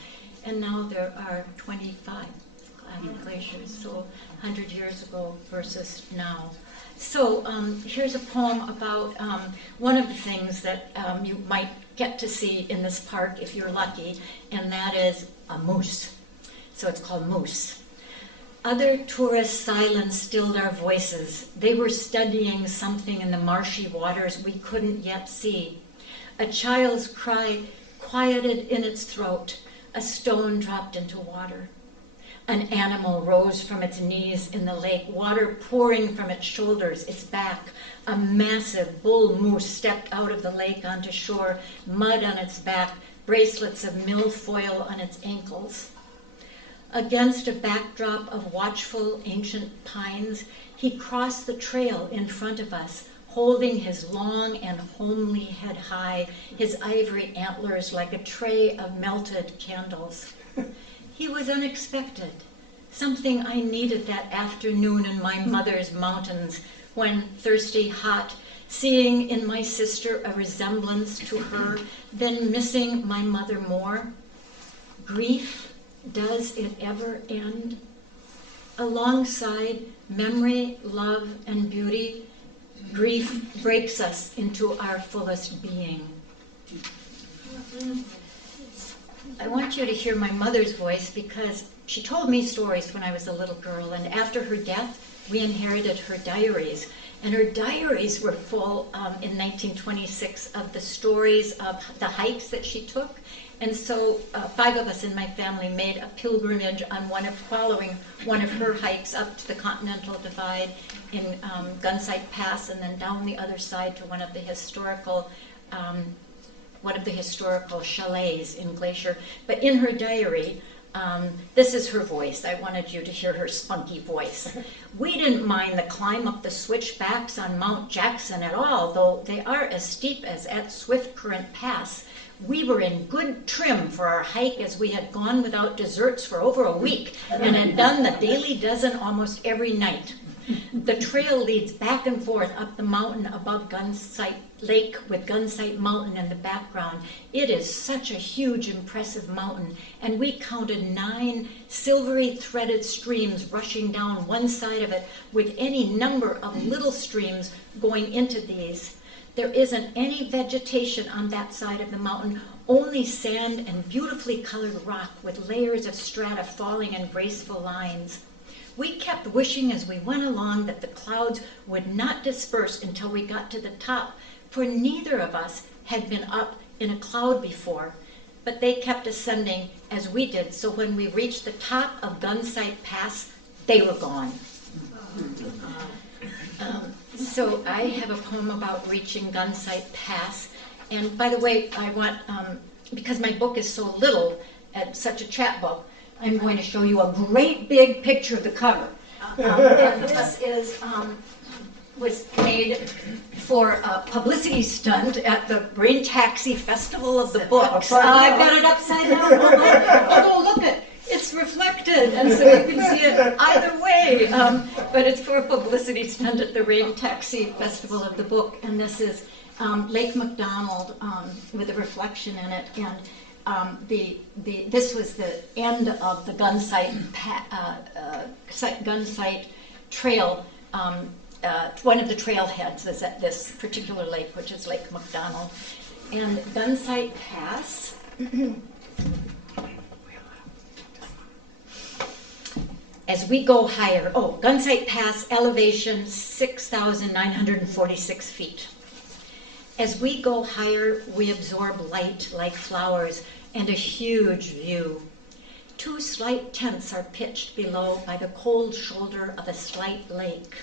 and now there are 25 active glaciers, so 100 years ago versus now. So here's a poem about one of the things that you might get to see in this park if you're lucky, and that is a moose. So it's called Moose. Other tourists' silence stilled our voices. They were studying something in the marshy waters we couldn't yet see. A child's cry quieted in its throat. A stone dropped into water. An animal rose from its knees in the lake, water pouring from its shoulders, its back. A massive bull moose stepped out of the lake onto shore, mud on its back, bracelets of milfoil on its ankles. Against a backdrop of watchful ancient pines, he crossed the trail in front of us, holding his long and homely head high, his ivory antlers like a tray of melted candles. He was unexpected, something I needed that afternoon in my mother's mountains when thirsty, hot, seeing in my sister a resemblance to her, then missing my mother more. Grief, does it ever end? Alongside memory, love, and beauty, grief breaks us into our fullest being. I want you to hear my mother's voice because she told me stories when I was a little girl, and after her death, we inherited her diaries. And her diaries were full in 1926 of the stories of the hikes that she took. And so 5 of us in my family made a pilgrimage on following one of her hikes up to the Continental Divide in Gunsight Pass, and then down the other side to one of the historical chalets in Glacier. But in her diary, this is her voice. I wanted you to hear her spunky voice. We didn't mind the climb up the switchbacks on Mount Jackson at all, though they are as steep as at Swift Current Pass. We were in good trim for our hike, as we had gone without desserts for over a week and had done the daily dozen almost every night. The trail leads back and forth up the mountain above Gunsight Lake with Gunsight Mountain in the background. It is such a huge, impressive mountain, and we counted 9 silvery threaded streams rushing down one side of it, with any number of little streams going into these. There isn't any vegetation on that side of the mountain, only sand and beautifully colored rock with layers of strata falling in graceful lines. We kept wishing as we went along that the clouds would not disperse until we got to the top, for neither of us had been up in a cloud before. But they kept ascending as we did, so when we reached the top of Gunsight Pass, they were gone. So I have a poem about reaching Gunsight Pass. And by the way, I want, because my book is so little, such a chapbook, I'm going to show you a great big picture of the cover. And this was made for a publicity stunt at the Brain Taxi Festival of the Books. I've got it upside down. Although look at it's reflected, and so you can see it either way. But it's for a publicity stunt at the Rain Taxi Festival of the Book, and this is Lake McDonald with a reflection in it. And this was the end of the Gunsight Trail. One of the trailheads is at this particular lake, which is Lake McDonald. And Gunsight Pass as we go higher, Gunsight Pass elevation 6,946 feet. As we go higher, we absorb light like flowers and a huge view. 2 slight tents are pitched below by the cold shoulder of a slight lake.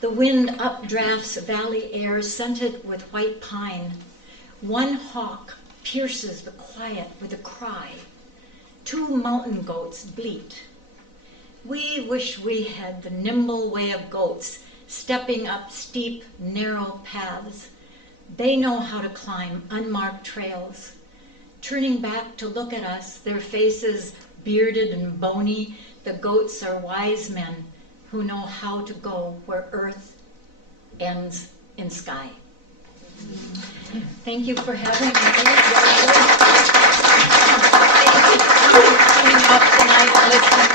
The wind updrafts valley air scented with white pine. 1 hawk pierces the quiet with a cry. 2 mountain goats bleat. We wish we had the nimble way of goats, stepping up steep, narrow paths. They know how to climb unmarked trails. Turning back to look at us, their faces bearded and bony, the goats are wise men who know how to go where earth ends in sky. Thank you for having me. Thank you for coming up tonight and listening.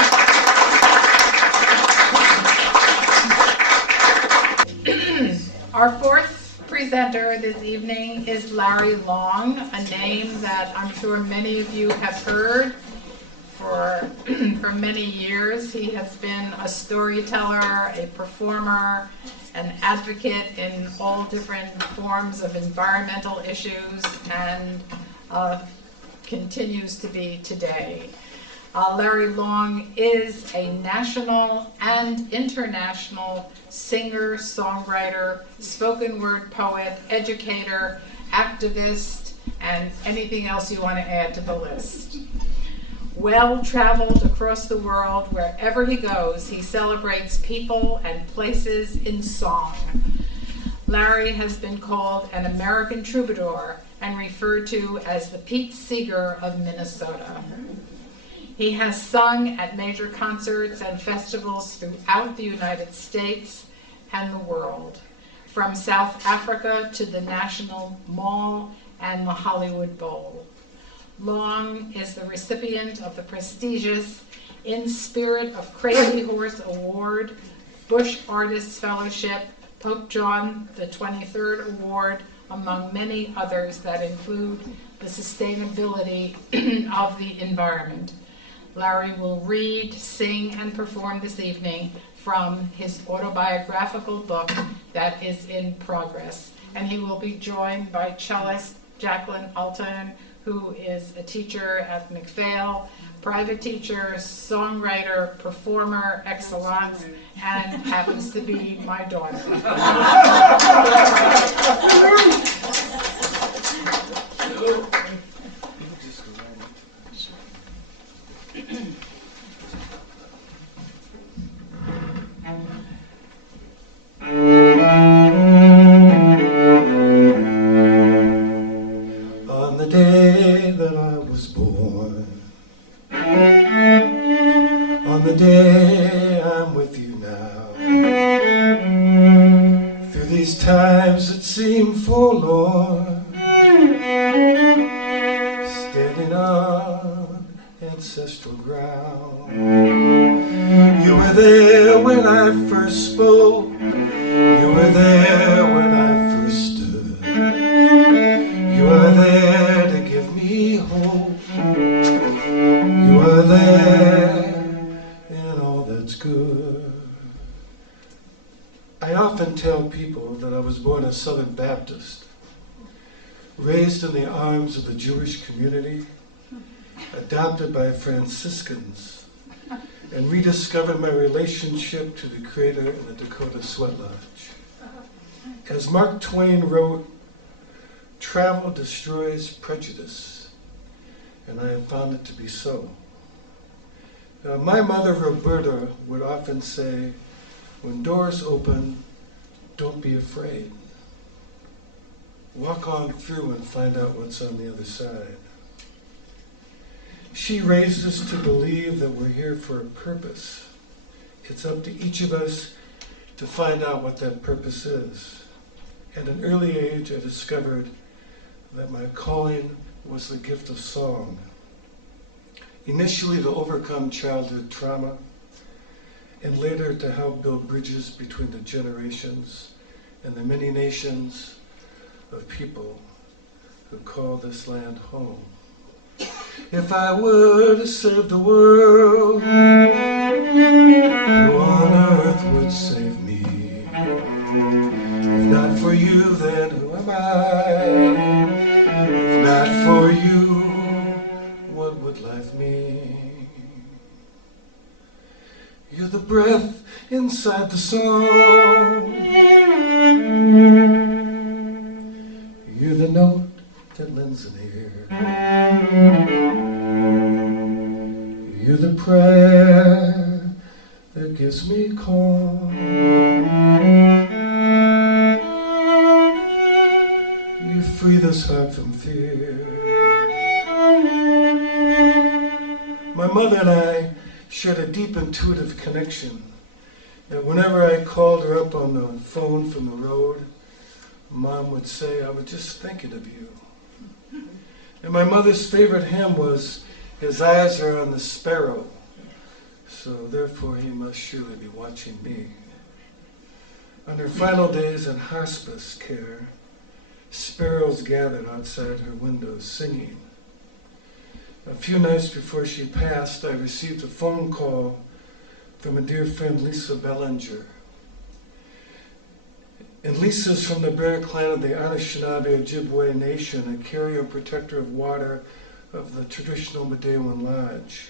Our 4th presenter this evening is Larry Long, a name that I'm sure many of you have heard. For many years, he has been a storyteller, a performer, an advocate in all different forms of environmental issues, and continues to be today. Larry Long is a national and international singer, songwriter, spoken word poet, educator, activist, and anything else you want to add to the list. Well-traveled across the world, wherever he goes, he celebrates people and places in song. Larry has been called an American troubadour and referred to as the Pete Seeger of Minnesota. He has sung at major concerts and festivals throughout the United States and the world, from South Africa to the National Mall and the Hollywood Bowl. Long is the recipient of the prestigious In Spirit of Crazy Horse Award, Bush Artists Fellowship, Pope John the 23rd Award, among many others that include the sustainability of the environment. Larry will read, sing, and perform this evening from his autobiographical book that is in progress. And he will be joined by cellist Jacqueline Ultan, who is a teacher at McPhail, private teacher, songwriter, performer, excellence, and happens to be my daughter. On the day that I was born, on the day I'm with you now, through these times that seem forlorn, standing on ancestral ground. You were there when I first spoke, you were there when I first stood, you are there to give me hope, you are there in all that's good. I often tell people that I was born a Southern Baptist, raised in the arms of the Jewish community, adopted by Franciscans, and rediscovered my relationship to the Creator in the Dakota Sweat Lodge. As Mark Twain wrote, travel destroys prejudice, and I have found it to be so. My mother, Roberta, would often say, when doors open, don't be afraid. Walk on through and find out what's on the other side. She raised us to believe that we're here for a purpose. It's up to each of us to find out what that purpose is. At an early age, I discovered that my calling was the gift of song. Initially to overcome childhood trauma, and later to help build bridges between the generations and the many nations of people who call this land home. If I were to serve the world, who on earth would save me? If not for you, then who am I? If not for you, what would life mean? You're the breath inside the song. You're the note that lends an ear. You're the prayer that gives me calm. You free this heart from fear. My mother and I shared a deep intuitive connection. And whenever I called her up on the phone from the road, Mom would say, I was just thinking of you. And my mother's favorite hymn was, his eyes are on the sparrow, so therefore he must surely be watching me. On her final days in hospice care, sparrows gathered outside her windows singing. A few nights before she passed, I received a phone call from a dear friend, Lisa Bellinger. And Lisa's from the Bear Clan of the Anishinaabe Ojibwe Nation, a carrier and protector of water of the traditional Medewan Lodge.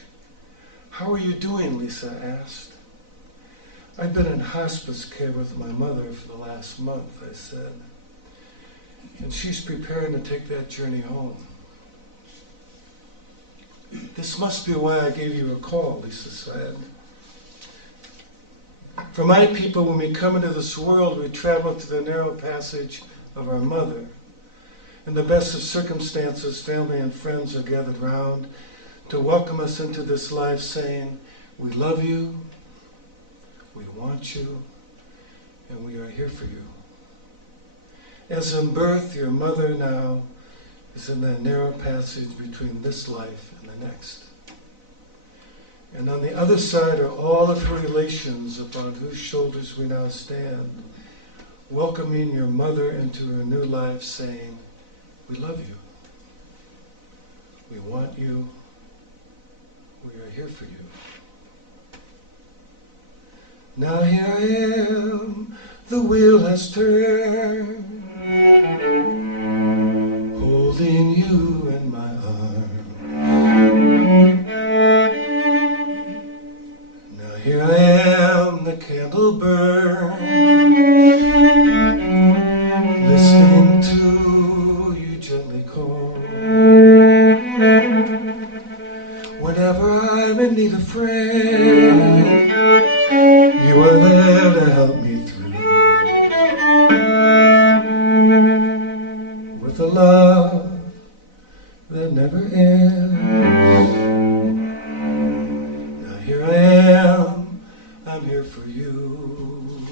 How are you doing, Lisa asked. I've been in hospice care with my mother for the last month, I said. And she's preparing to take that journey home. This must be why I gave you a call, Lisa said. For my people, when we come into this world, we travel through the narrow passage of our mother. In the best of circumstances, family and friends are gathered round to welcome us into this life, saying, we love you, we want you, and we are here for you. As in birth, your mother now is in that narrow passage between this life and the next. And on the other side are all of her relations upon whose shoulders we now stand, welcoming your mother into her new life, saying, we love you, we want you, we are here for you. Now here I am, the wheel has turned, holding you in my arms. Now here I am, the candle burns, listening to you gently call. Whenever I'm in need of friend, you are there to help me through. With a love that never ends. Now here I am, I'm here for you.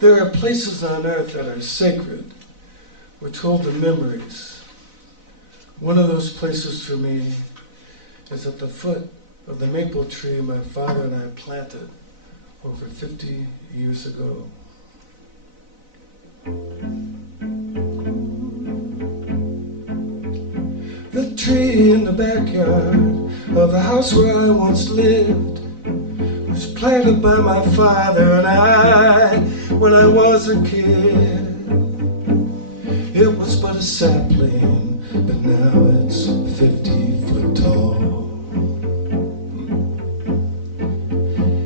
There are places on earth that are sacred. We're told the memories. One of those places for me is at the foot of the maple tree my father and I planted over 50 years ago. The tree in the backyard of the house where I once lived was planted by my father and I when I was a kid. It was but a sapling, but now it's 50 foot tall.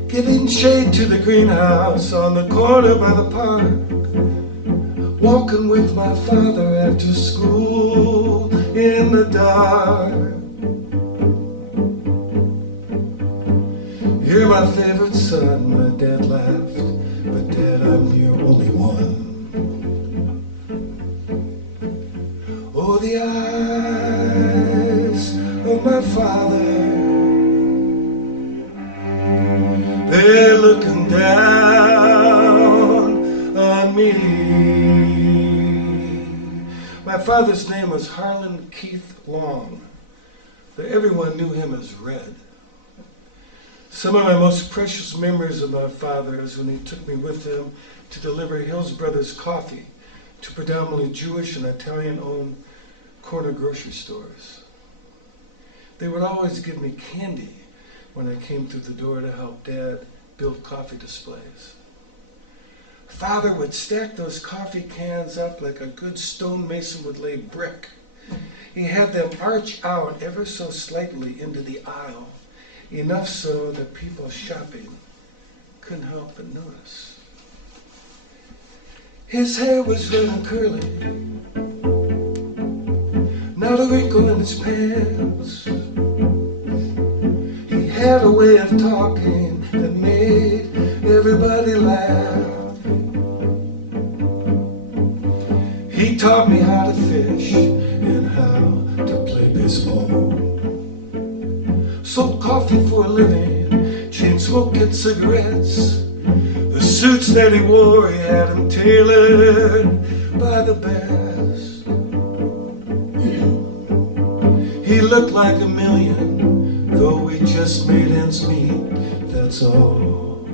Giving shade to the greenhouse on the corner by the park. Walking with my father after school in the dark. You're my favorite son, my dad laughed, but Dad, I'm your only one. Oh, the eyes of my father, they're looking down on me. My father's name was Harlan Keith Long, but everyone knew him as Red. Some of my most precious memories of my father is when he took me with him to deliver Hills Brothers coffee to predominantly Jewish and Italian-owned corner grocery stores. They would always give me candy when I came through the door to help Dad build coffee displays. Father would stack those coffee cans up like a good stonemason would lay brick. He had them arch out ever so slightly into the aisle, enough so that people shopping couldn't help but notice. His hair was red and curly, not a wrinkle in his pants. He had a way of talking that made everybody laugh. He taught me how to fish and how to play baseball. Sold coffee for a living, chain smoking cigarettes. The suits that he wore, he had them tailored by the best. He looked like a million, though we just made ends meet, that's all.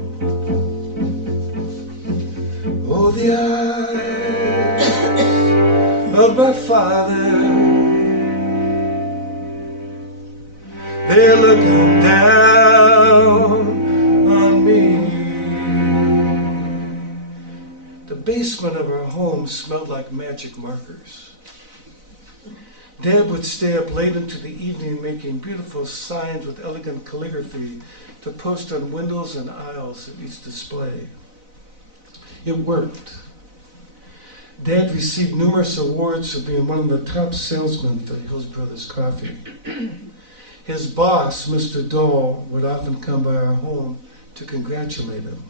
Oh, the eyes of my father, they're looking down on me. The basement of our home smelled like magic markers. Dad would stay up late into the evening making beautiful signs with elegant calligraphy to post on windows and aisles of each display. It worked. Dad received numerous awards for being one of the top salesmen for Hills Brothers Coffee. His boss, Mr. Dole, would often come by our home to congratulate him.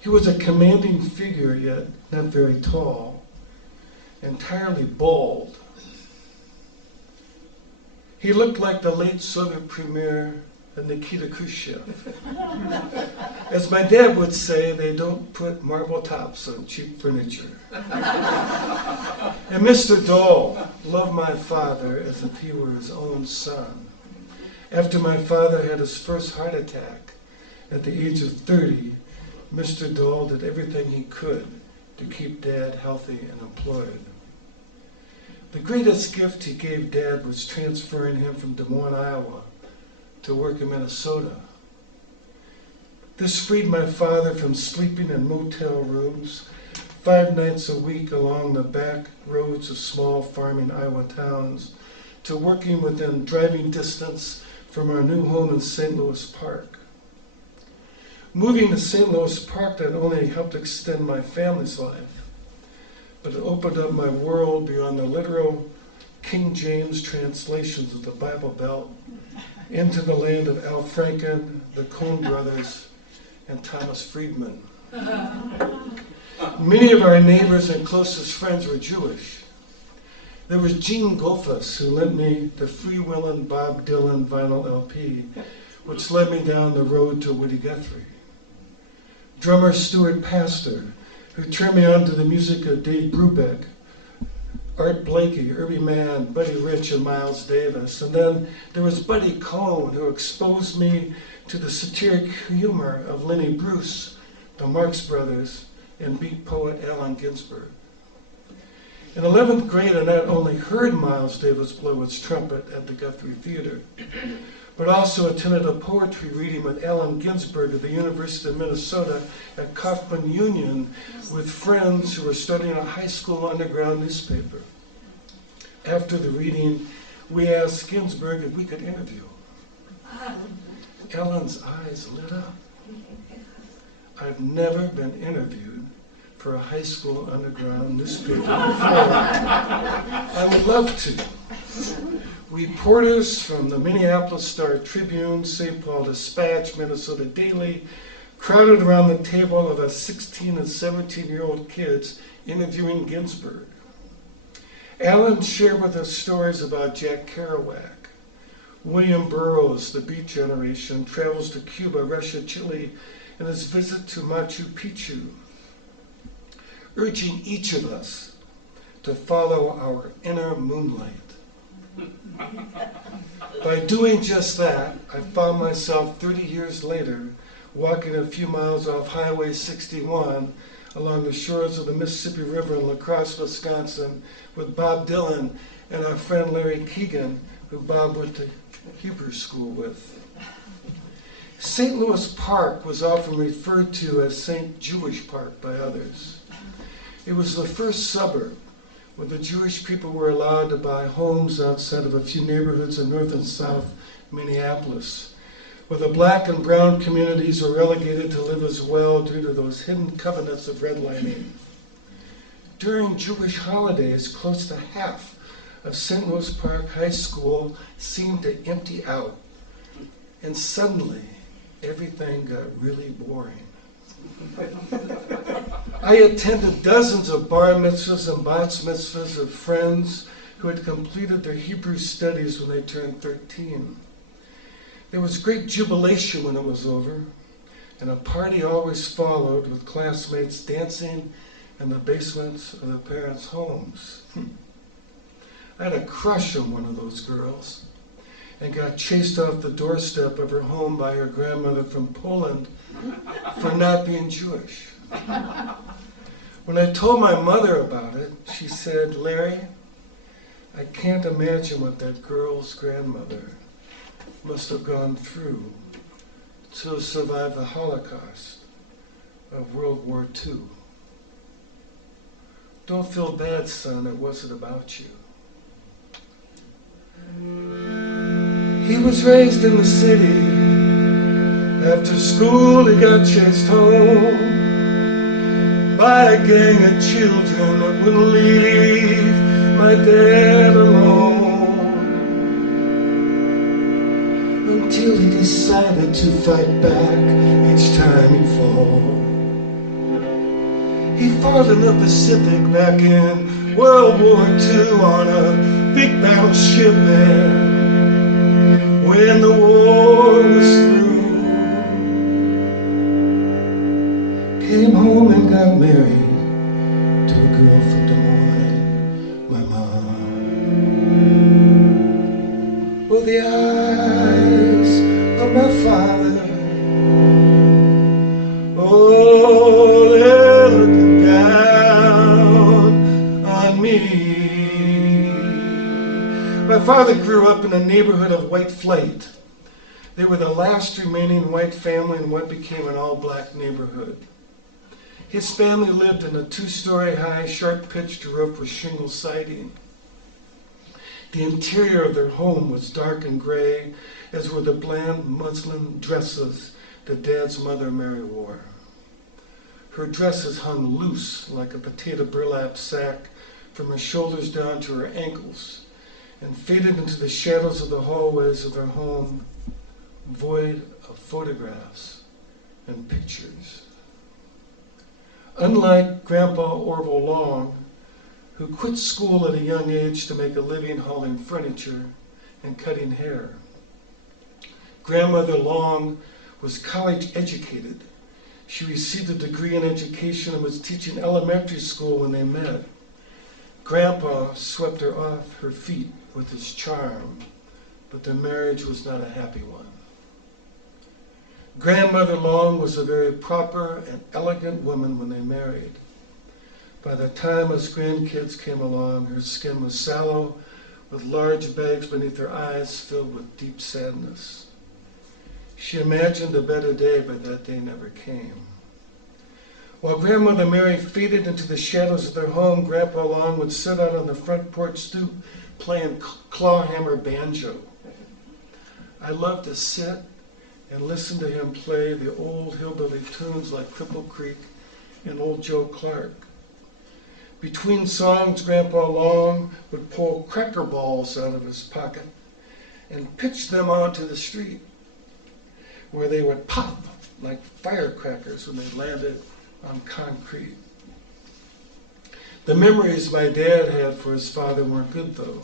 He was a commanding figure, yet not very tall, entirely bald. He looked like the late Soviet premier Nikita Khrushchev. As my dad would say, they don't put marble tops on cheap furniture. And Mr. Dole loved my father as if he were his own son. After my father had his first heart attack at the age of 30, Mr. Dole did everything he could to keep Dad healthy and employed. The greatest gift he gave Dad was transferring him from Des Moines, Iowa, to work in Minnesota. This freed my father from sleeping in motel rooms 5 nights a week along the back roads of small farming Iowa towns to working within driving distance from our new home in St. Louis Park. Moving to St. Louis Park not only helped extend my family's life, but it opened up my world beyond the literal King James translations of the Bible Belt into the land of Al Franken, the Coen brothers, and Thomas Friedman. Many of our neighbors and closest friends were Jewish. There was Gene Goldfuss, who lent me the Free Willin' Bob Dylan vinyl LP, which led me down the road to Woody Guthrie. Drummer Stuart Pastor, who turned me on to the music of Dave Brubeck, Art Blakey, Irby Mann, Buddy Rich, and Miles Davis. And then there was Buddy Cohn, who exposed me to the satiric humor of Lenny Bruce, the Marx Brothers, and beat poet Allen Ginsberg. In 11th grade, I not only heard Miles Davis blow his trumpet at the Guthrie Theater, but also attended a poetry reading with Allen Ginsberg at the University of Minnesota at Kaufman Union with friends who were studying a high school underground newspaper. After the reading, we asked Ginsberg if we could interview him. Allen's eyes lit up. I've never been interviewed for a high school underground newspaper before. I would love to. Reporters from the Minneapolis Star-Tribune, St. Paul Dispatch, Minnesota Daily crowded around the table of us 16 and 17-year-old kids interviewing Ginsberg. Allen shared with us stories about Jack Kerouac. William Burroughs, the Beat Generation, travels to Cuba, Russia, Chile, and his visit to Machu Picchu, urging each of us to follow our inner moonlight. By doing just that, I found myself 30 years later walking a few miles off Highway 61 along the shores of the Mississippi River in La Crosse, Wisconsin, with Bob Dylan and our friend Larry Keegan, who Bob went to Hebrew school with. St. Louis Park was often referred to as St. Jewish Park by others. It was the first suburb where the Jewish people were allowed to buy homes outside of a few neighborhoods in North and South Minneapolis, where the black and brown communities were relegated to live as well due to those hidden covenants of redlining. During Jewish holidays, close to half of St. Louis Park High School seemed to empty out, and suddenly everything got really boring. I attended dozens of bar mitzvahs and bat mitzvahs of friends who had completed their Hebrew studies when they turned 13. There was great jubilation when it was over, and a party always followed with classmates dancing in the basements of their parents' homes. I had a crush on one of those girls and got chased off the doorstep of her home by her grandmother from Poland for not being Jewish. When I told my mother about it, she said, "Larry, I can't imagine what that girl's grandmother must have gone through to survive the Holocaust of World War II. Don't feel bad, son, it wasn't about you." He was raised in the city. After school he got chased home by a gang of children that wouldn't leave my dad alone, until he decided to fight back each time he fought. He fought in the Pacific back in World War II on a big battleship there. When the war was through, came home and got married to a girl from Des Moines, my mom. Well, the eyes of my father, oh, they're looking down on me. My father grew up in a neighborhood of white flight. They were the last remaining white family in what became an all-black neighborhood. His family lived in a 2-story high, sharp-pitched roof with shingle siding. The interior of their home was dark and gray, as were the bland muslin dresses that Dad's mother Mary wore. Her dresses hung loose like a potato burlap sack from her shoulders down to her ankles, and faded into the shadows of the hallways of their home, void of photographs and pictures. Unlike Grandpa Orville Long, who quit school at a young age to make a living hauling furniture and cutting hair, Grandmother Long was college educated. She received a degree in education and was teaching elementary school when they met. Grandpa swept her off her feet with his charm, but their marriage was not a happy one. Grandmother Long was a very proper and elegant woman when they married. By the time us grandkids came along, her skin was sallow, with large bags beneath her eyes filled with deep sadness. She imagined a better day, but that day never came. While Grandmother Mary faded into the shadows of their home, Grandpa Long would sit out on the front porch stoop playing clawhammer banjo. I loved to sit and listen to him play the old hillbilly tunes like Cripple Creek and Old Joe Clark. Between songs, Grandpa Long would pull cracker balls out of his pocket and pitch them onto the street, where they would pop like firecrackers when they landed on concrete. The memories my dad had for his father weren't good, though.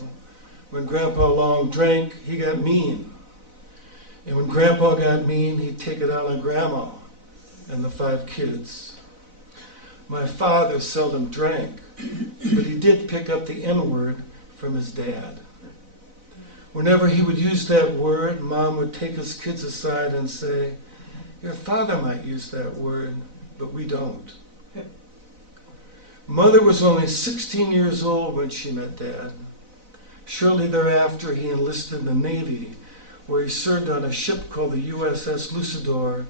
When Grandpa Long drank, he got mean. And when Grandpa got mean, he'd take it out on Grandma and the 5 kids. My father seldom drank, but he did pick up the N-word from his dad. Whenever he would use that word, Mom would take his kids aside and say, "Your father might use that word, but we don't." Mother was only 16 years old when she met Dad. Shortly thereafter, he enlisted in the Navy, where he served on a ship called the USS Lucidor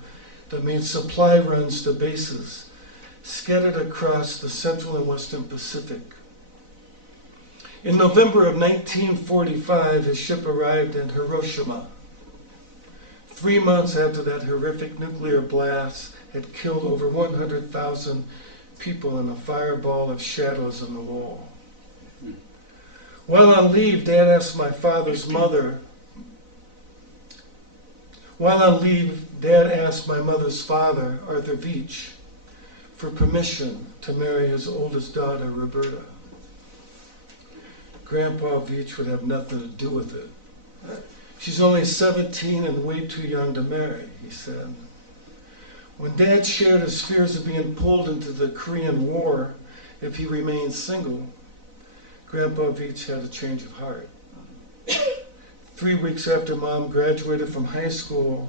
that made supply runs to bases scattered across the Central and Western Pacific. In November of 1945, his ship arrived in Hiroshima. 3 months after that horrific nuclear blast had killed over 100,000 people in a fireball of shadows on the wall. While on leave, Dad asked my mother's father, Arthur Veach, for permission to marry his oldest daughter, Roberta. Grandpa Veach would have nothing to do with it. "She's only 17 and way too young to marry," he said. When Dad shared his fears of being pulled into the Korean War if he remained single, Grandpa Veach had a change of heart. 3 weeks after Mom graduated from high school,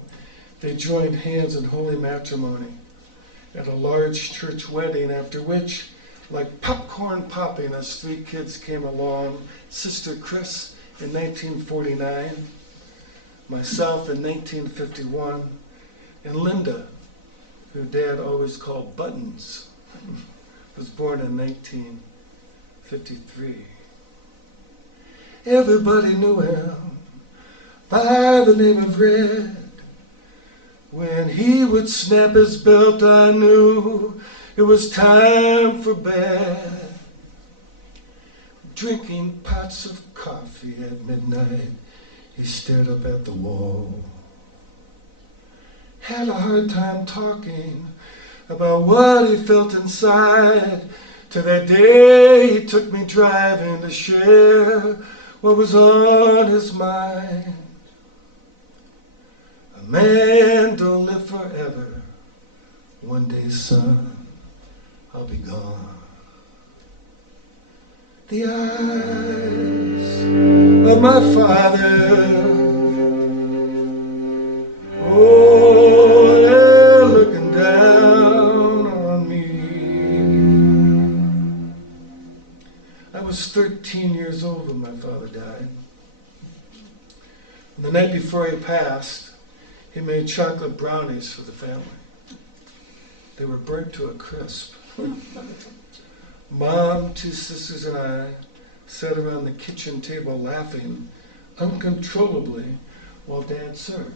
they joined hands in holy matrimony at a large church wedding, after which, like popcorn popping as 3 kids came along, Sister Chris in 1949, myself in 1951, and Linda, who Dad always called Buttons, was born in 1953. Everybody knew him by the name of Red. When he would snap his belt, I knew it was time for bed. Drinking pots of coffee at midnight, he stared up at the wall. Had a hard time talking about what he felt inside, till that day he took me driving to share what was on his mind. A man don't live forever. One day, son, I'll be gone. The eyes of my father, oh, they're looking down on me. I was 13 years old when my father died. And the night before he passed, he made chocolate brownies for the family. They were burnt to a crisp. Mom, 2 sisters, and I sat around the kitchen table laughing uncontrollably while Dad served.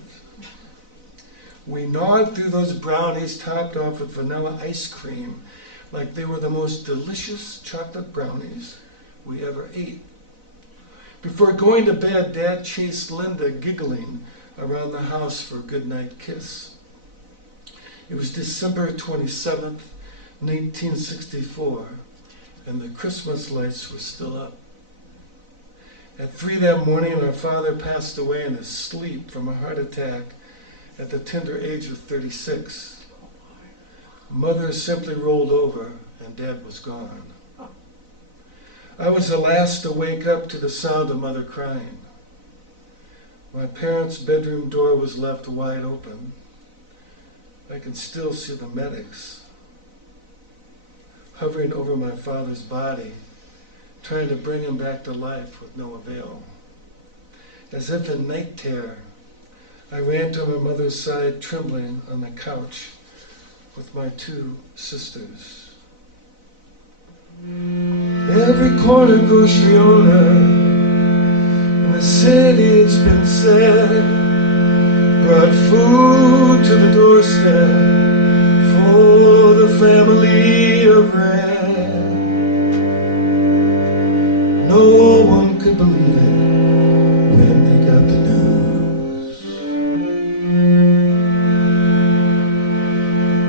We gnawed through those brownies topped off with vanilla ice cream like they were the most delicious chocolate brownies we ever ate. Before going to bed, Dad chased Linda giggling around the house for a goodnight kiss. It was December 27th, 1964, and the Christmas lights were still up. At 3 that morning, our father passed away in his sleep from a heart attack at the tender age of 36. Mother simply rolled over, and Dad was gone. I was the last to wake up to the sound of Mother crying. My parents' bedroom door was left wide open. I can still see the medics hovering over my father's body, trying to bring him back to life with no avail. As if in night terror, I ran to my mother's side, trembling on the couch with my 2 sisters. Every corner grocery owner in the city, it's been said, brought food to the doorstep for the family of Red. No one could believe it when they got the news.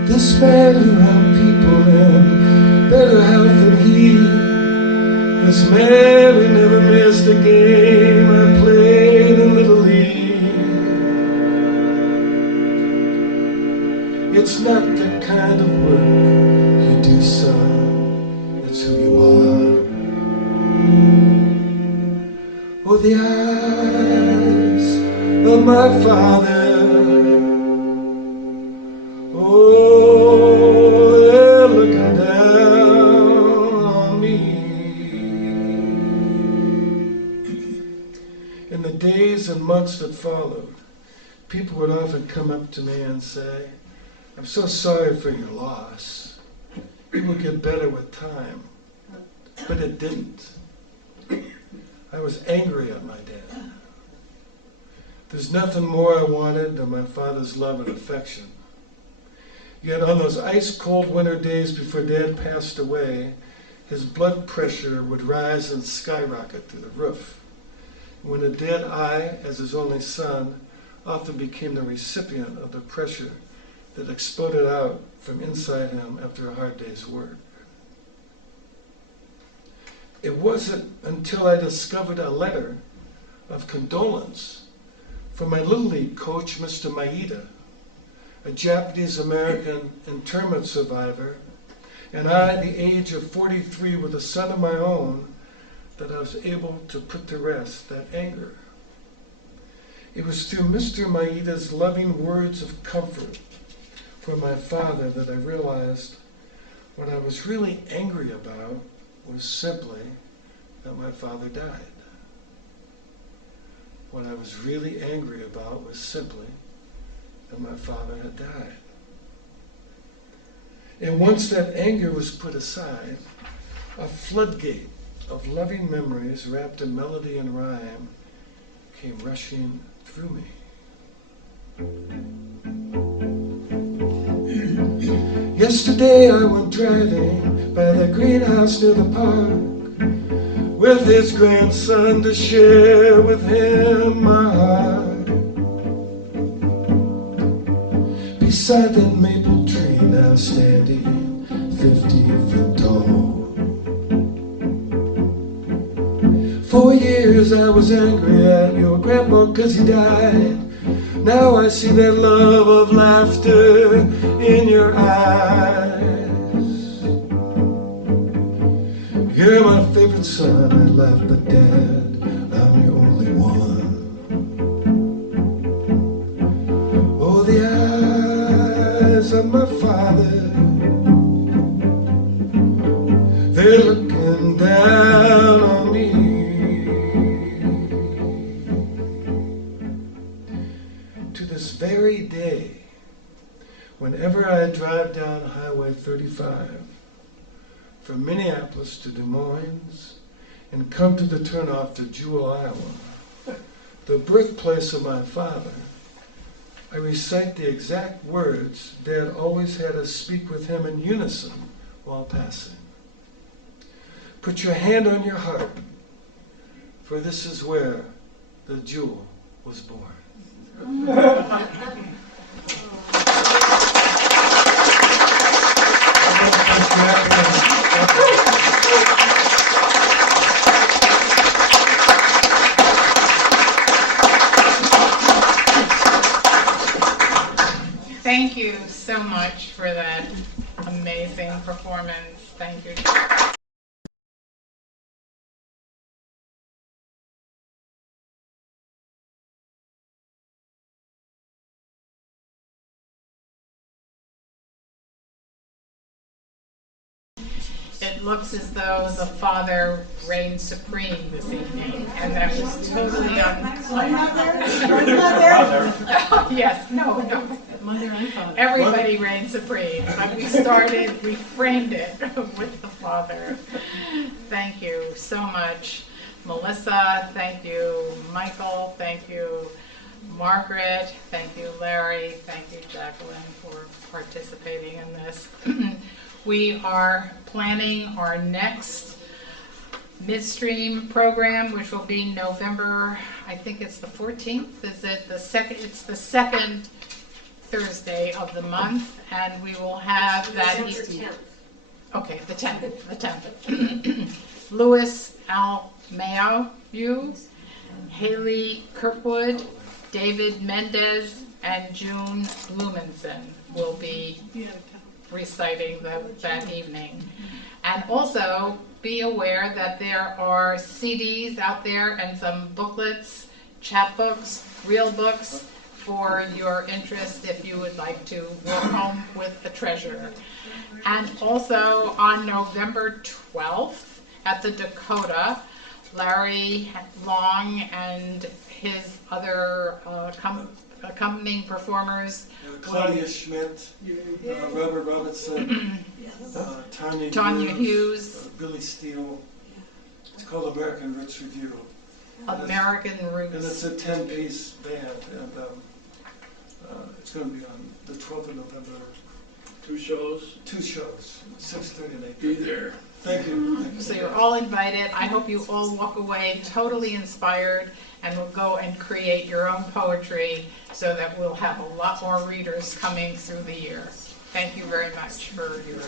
This man who won people in better health than he, this man who never missed a game I played in Little League. It's not the kind of work you do, son, it's who you are. Oh, the eyes of my father, oh, they're looking down on me. In the days and months that followed, people would often come up to me and say, "I'm so sorry for your loss. It will get better with time." But it didn't. I was angry at my dad. There's nothing more I wanted than my father's love and affection. Yet on those ice-cold winter days before Dad passed away, his blood pressure would rise and skyrocket through the roof. When a dead I, as his only son, often became the recipient of the pressure that exploded out from inside him after a hard day's work. It wasn't until I discovered a letter of condolence from my Little League coach, Mr. Maeda, a Japanese-American internment survivor, and I, at the age of 43 with a son of my own, that I was able to put to rest that anger. It was through Mr. Maeda's loving words of comfort for my father that I realized what I was really angry about was simply that my father died. What I was really angry about was simply that my father had died. And once that anger was put aside, a floodgate of loving memories wrapped in melody and rhyme came rushing through me. Yesterday I went driving by the greenhouse near the park with his grandson to share with him my heart. Beside that maple tree now standing 50 foot tall. For years I was angry at your grandpa 'cause he died. Now I see that love of laughter in your eyes. You're my favorite son, I laugh, but Dad, I'm your only one. Oh, the eyes of my father, they're looking down on me. To this very whenever I drive down Highway 35 from Minneapolis to Des Moines and come to the turnoff to Jewell, Iowa, the birthplace of my father, I recite the exact words Dad always had us speak with him in unison while passing. Put your hand on your heart, for this is where the jewel was born. Thank you so much for that amazing performance. Thank you. It looks as though the Father reigned supreme this evening, and that was totally unplanned. Yes, no. Mother and Father. Everybody reigned supreme, but we framed it with the Father. Thank you so much, Melissa. Thank you, Michael. Thank you, Margaret. Thank you, Larry. Thank you, Jacqueline, for participating in this. We are planning our next Midstream program, which will be November, I think it's the 14th. Is it the second? It's the second Thursday of the month, and we will have that. November 10th. Okay, the 10th. Louis Almao, Haley Kirkwood, David Mendez, and June Blumenson will be reciting that evening. And also be aware that there are CDs out there and some booklets, chapbooks, real books for your interest if you would like to walk home with a treasure. And also on November 12th at the Dakota, Larry Long and his other accompanying performers, Claudia Schmidt, Robert Robinson, Tanya Hughes, Billy Steele. It's called American Roots Review. American And it's Roots. a 10-piece band, and it's going to be on the 12th of November. 2 shows. 2 shows, 6:30 and 8:30. Be there. Thank you. Thank you. So you're all invited. I hope you all walk away totally inspired and will go and create your own poetry so that we'll have a lot more readers coming through the year. Thank you very much for your